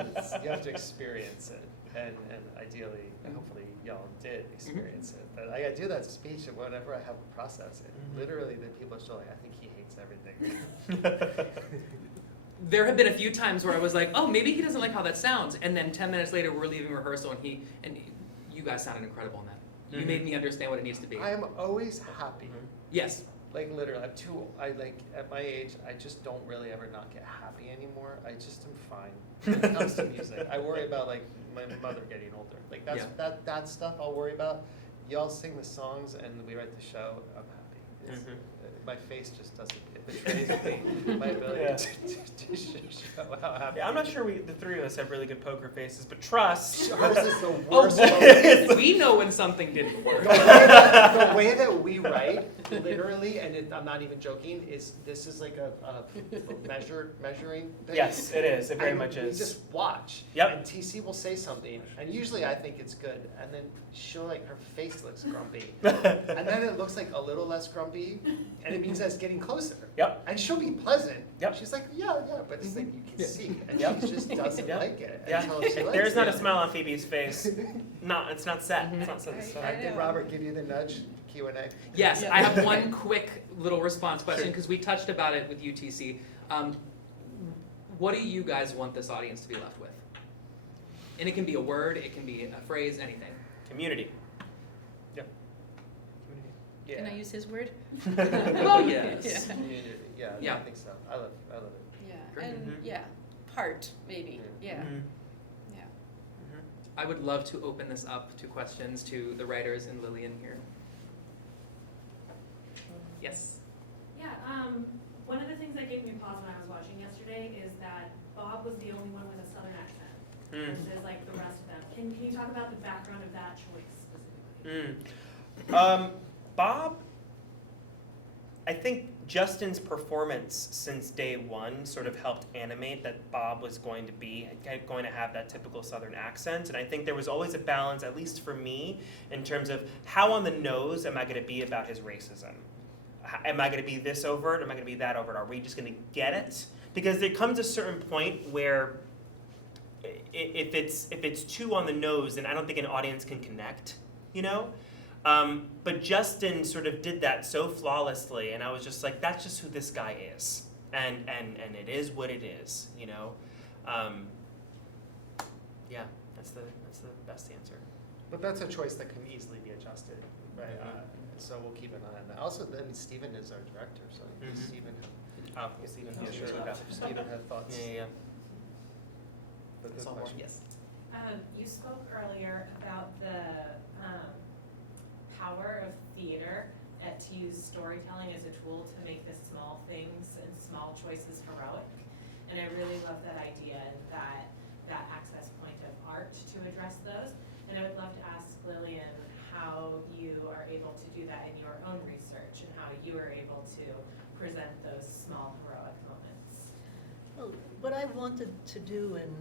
to experience it, and ideally, and hopefully y'all did experience it. But I do that speech, and whenever I have to process it, literally the people are still like, I think he hates everything. There have been a few times where I was like, oh, maybe he doesn't like how that sounds. And then 10 minutes later, we're leaving rehearsal, and you guys sounded incredible in that. You made me understand what it needs to be. I am always happy. Yes. Like literally, at my age, I just don't really ever not get happy anymore. I just am fine when it comes to music. I worry about like my mother getting older. Like that stuff I'll worry about. Y'all sing the songs and we write the show. I'm happy. It's, my face just doesn't. It betrays me. My ability to show how happy. Yeah, I'm not sure the 3 of us have really good poker faces, but trust. Ours is the Oh, worst. we know when something didn't work. The way that we write, literally, and I'm not even joking, is this is like a measuring thing. Yes, it is. It very And much is. We just watch. Yep. And TC will say something, and usually I think it's good, and then she'll like her face looks grumpy, and then it looks like a little less grumpy, and it means that it's getting closer. Yep. And she'll be pleasant. Yep. She's like, yeah, but it's like you can Yeah. see, and Yep. she just doesn't Yep. like it Yeah. until she likes There's not a it. smile on Phoebe's face. It's not set. It's not set. Right. So Did Robert give you the nudge Q&A? Yes, I have one quick little response question because we touched about it with UTC. What do you guys want this audience to be left with? And it can be a word, it can be a phrase, anything. Community. Yep. Can I use his word? Oh, yes. Community. Yeah, Yeah. I think so. I love it. Yeah, Great. and Mhm. yeah, part maybe. Yeah, Mhm. yeah. Mhm. I would love to open this up to questions to the writers and Lillian here. Yes. Yeah, one of the things that gave me pause when I was watching yesterday is that Bob was the only one with a southern accent versus like the rest of them. Can you talk about the background of that choice specifically? Bob, I think Justin's performance since day one sort of helped animate that Bob was going to have that typical Southern accent. And I think there was always a balance, at least for me, in terms of how on the nose am I going to be about his racism? Am I going to be this overt? Am I going to be that overt? Are we just going to get it? Because there comes a certain point where if it's too on the nose, then I don't think an audience can connect, you know? But Justin sort of did that so flawlessly, and I was just like, that's just who this guy is. And it is what it is, you know? Yeah, that's the best answer. But that's a choice that can easily be adjusted, right? So we'll keep an eye on that. Also, then Stephen is our director, so Mhm. Stephen Stephen, yeah, sure. Stephen had thoughts. Yeah. But good question. Yes. You spoke earlier about the power of theater to use storytelling as a tool to make the small things and small choices heroic. And I really love that idea and that access point of art to address those. And I would love to ask Lillian how you are able to do that in your own research and how you are able to present those small heroic moments. Well, what I wanted to do in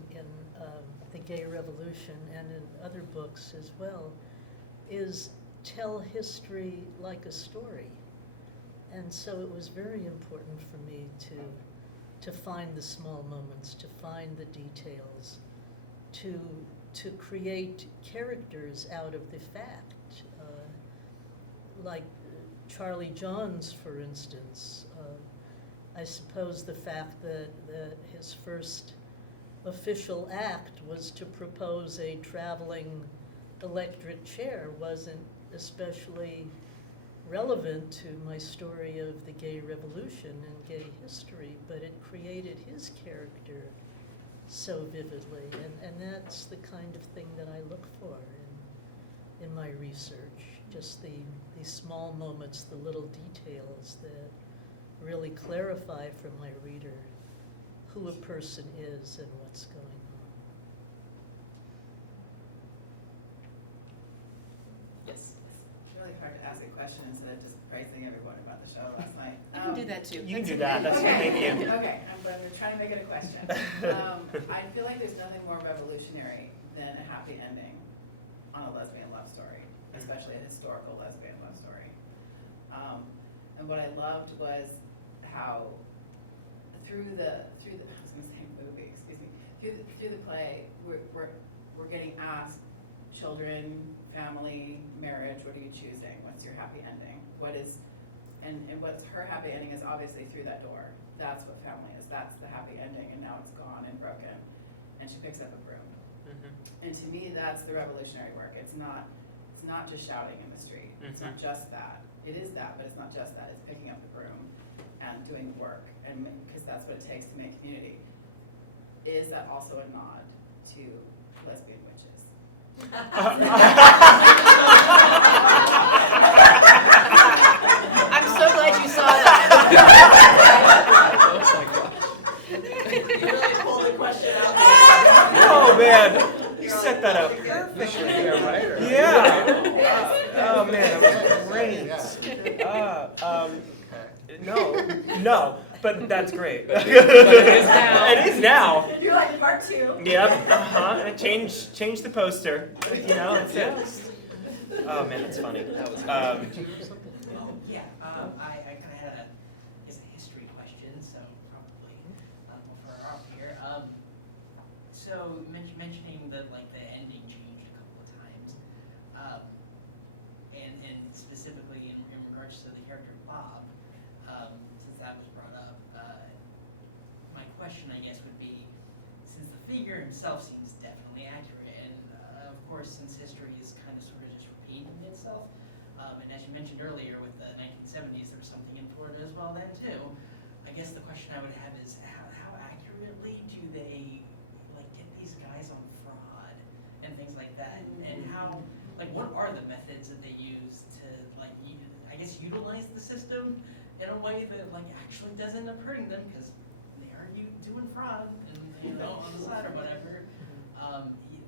the Gay Revolution and in other books as well is tell history like a story. And so it was very important for me to find the small moments, to find the details, to create characters out of the fact. Like Charlie Johns, for instance. I suppose the fact that his first official act was to propose a traveling electric chair wasn't especially relevant to my story of the gay revolution and gay history, but it created his character so vividly, and that's the kind of thing that I look for in my research, just the small moments, the little details that really clarify for my reader who a person is and what's going on. Yes. It's really hard to ask a question instead of just praising everyone about the show last night. You can do that too. You can That's do that. That's Okay. thank you. Okay, I'm trying to make it a question. I feel like there's nothing more revolutionary than a happy ending on a lesbian love story, especially a historical lesbian love story. And what I loved was how through the I was going to say movie, excuse me, through the play, we're getting asked, children, family, marriage, what are you choosing? What's your happy ending? And what's her happy ending is obviously through that door. That's what family is. That's the happy ending, and now it's gone and broken. And she picks up a broom. And to me, that's the revolutionary work. It's not just shouting in the street. It's not just that. It is that, but it's not just that. It's picking up the broom and doing work, and because that's what it takes to make community. Is that also a nod to lesbian witches? I'm so glad you saw that. You really pulled the question out. Oh man, you set that up. You should be a writer. Yeah. Oh man, that was great. No, but that's great. But it is now. It is now. You're like part two. Yep. And change the poster. You know, that's it. Oh man, that's funny. Yeah, I kind of had a history So mentioning the ending change a couple of times, and specifically in regards to the character Bob, since that was brought up, my question I guess would be, since the figure himself seems definitely accurate, and of course since history is kind of sort of just repeating itself, and as you mentioned earlier with the 1970s, there was something in Florida as well then too. I guess the question I would have is how accurately do they get these guys on fraud and things like that, and how what are the methods that they use to I guess utilize the system in a way that actually does end up hurting them because they are doing fraud and on the side or whatever.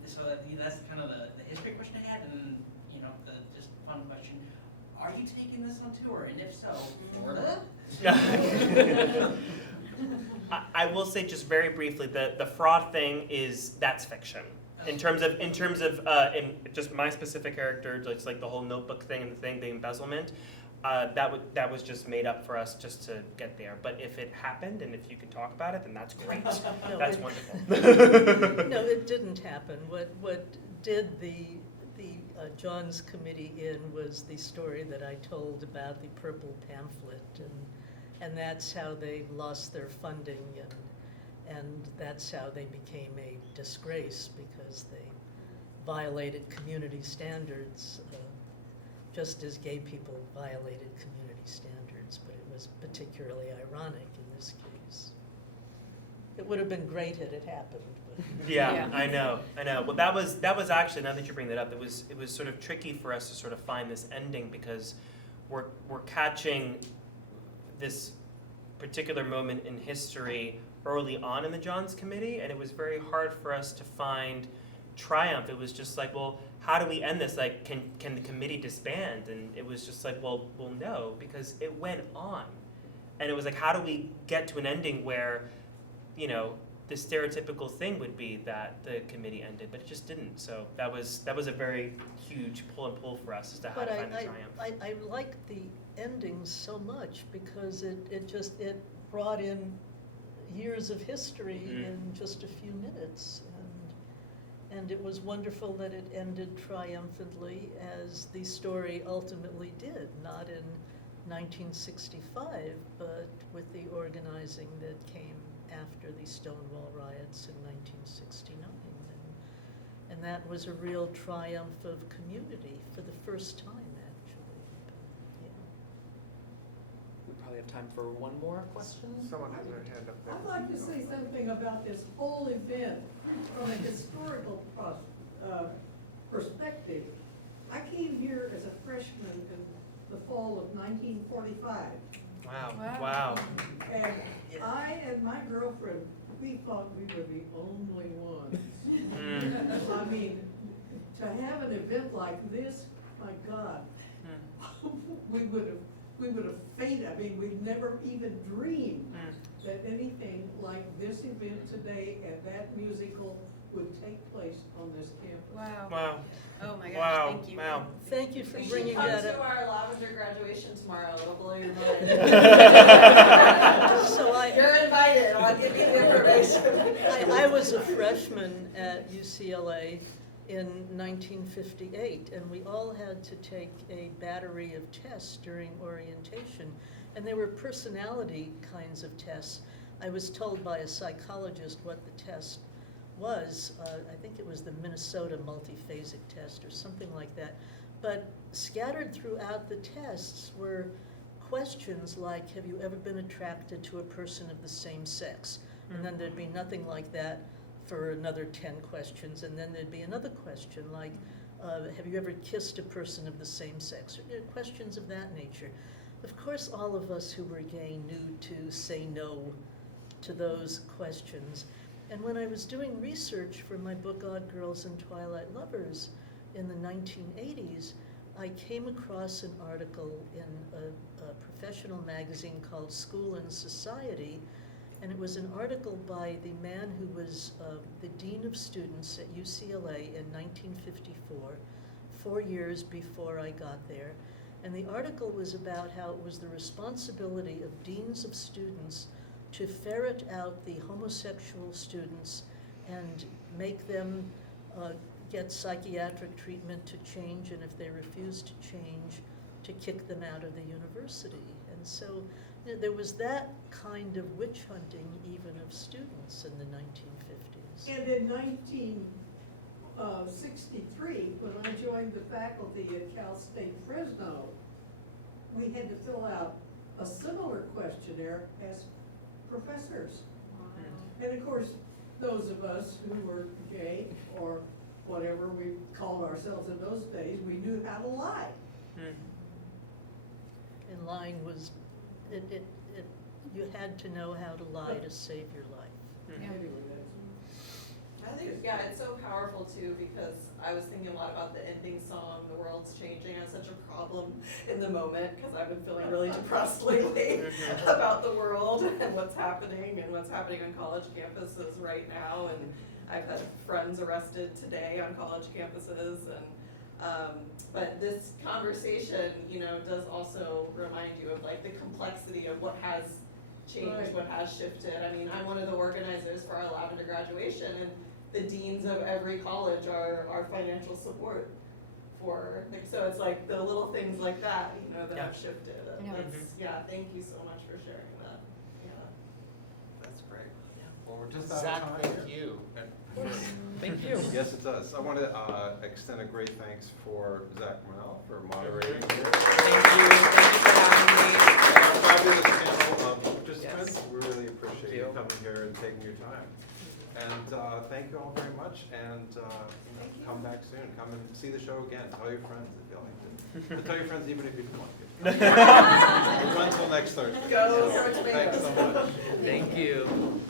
So that's kind of the history question I had, and the just fun question. Are you taking this on tour? And if so, Florida? I will say just very briefly, the fraud thing that's fiction. In terms of in just my specific character, just the whole notebook thing and the embezzlement, that was just made up for us just to get there. But if it happened and if you could talk about it, then that's great. No, That's wonderful. No, it didn't happen. What did the John's committee in was the story that I told about the purple pamphlet, and that's how they lost their funding, and that's how they became a disgrace because they violated community standards, just as gay people violated community standards, but it was particularly ironic in this case. It would have been great had it happened. Yeah, I know. Well, that was actually, now that you bring that up, it was sort of tricky for us to sort of find this ending because we're catching this particular moment in history early on in the Johns Committee, and it was very hard for us to find triumph. It was just well, how do we end this? Can the committee disband? And it was just well, no, because it went on, and it was how do we get to an ending where, the stereotypical thing would be that the committee ended, but it just didn't. So that was a very huge pull and pull for us as to how to find the triumph. I liked the ending so much because it brought in years of history in just a few minutes, and it was wonderful that it ended triumphantly as the story ultimately did, not in 1965, but with the organizing that came after the Stonewall riots in 1969. And that was a real triumph of community for the first time, actually. Yeah. We probably have time for one more question. Someone has their hand up there. I'd like to say something about this whole event from a historical perspective. I came here as a freshman in the fall of 1945. Wow. And I and my girlfriend, we thought we were the only ones. I mean, to have an event like this, my God, we would have fainted. I mean, we'd never even dreamed that anything like this event today and that musical would take place on this campus. Wow. Oh my gosh, Wow. thank you. Wow. Thank you for You should bringing come that to up. our lavender graduation tomorrow. It'll blow your mind. So You're invited. I'll give you the information. I was a freshman at UCLA in 1958, and we all had to take a battery of tests during orientation, and they were personality kinds of tests. I was told by a psychologist what the test was. I think it was the Minnesota multiphasic test or something like that. But scattered throughout the tests were questions like, have you ever been attracted to a person of the same sex? And then there'd be nothing like that for another 10 questions, and then there'd be another question like, have you ever kissed a person of the same sex? Or, questions of that nature. Of course, all of us who were gay knew to say no to those questions. And when I was doing research for my book Odd Girls and Twilight Lovers in the 1980s, I came across an article in a professional magazine called School and Society, and it was an article by the man who was the dean of students at UCLA in 1954, 4 years before I got there. And the article was about how it was the responsibility of deans of students to ferret out the homosexual students and make them get psychiatric treatment to change, and if they refuse to change, to kick them out of the university. And so there was that kind of witch hunting even of students in the 1950s. And in 1963, when I joined the faculty at Cal State Fresno, we had to fill out a similar questionnaire as professors. And of course, those of us who were gay or whatever we called ourselves in those days, we knew how to lie. And lying was, you had to know how to lie to save your life. Anyway, I think, yeah, it's so powerful too, because I was thinking a lot about the ending song, The World's Changing, as such a problem in the moment, because I've been feeling really depressed lately about the world and what's happening on college campuses right now. And I've had friends arrested today on college campuses, and but this conversation, does also remind you of like the complexity of what has changed, Right. what has shifted. I mean, I'm one of the organizers for our Lavender graduation, and the deans of every college are our financial support for, like, so it's like the little things like that, that Yeah. have shifted. And Yeah. that's, thank you so much for sharing that. Yeah. That's great. Well, we're just out of Zakk, time thank here. you. Thank you. Yes, it does. I want to extend a great thanks for Zakk Mannella for moderating here. Thank you for having me. Fabulous panel of participants. Yes. We really appreciate Thank you you. coming here and taking your time. And thank you all very much, and come back soon. Come and see the show again. Tell your friends if you like it. And tell your friends even if you don't like it. We'll run until next Thursday. Go, So, Sarah Tomatoes. thanks so much. Thank you.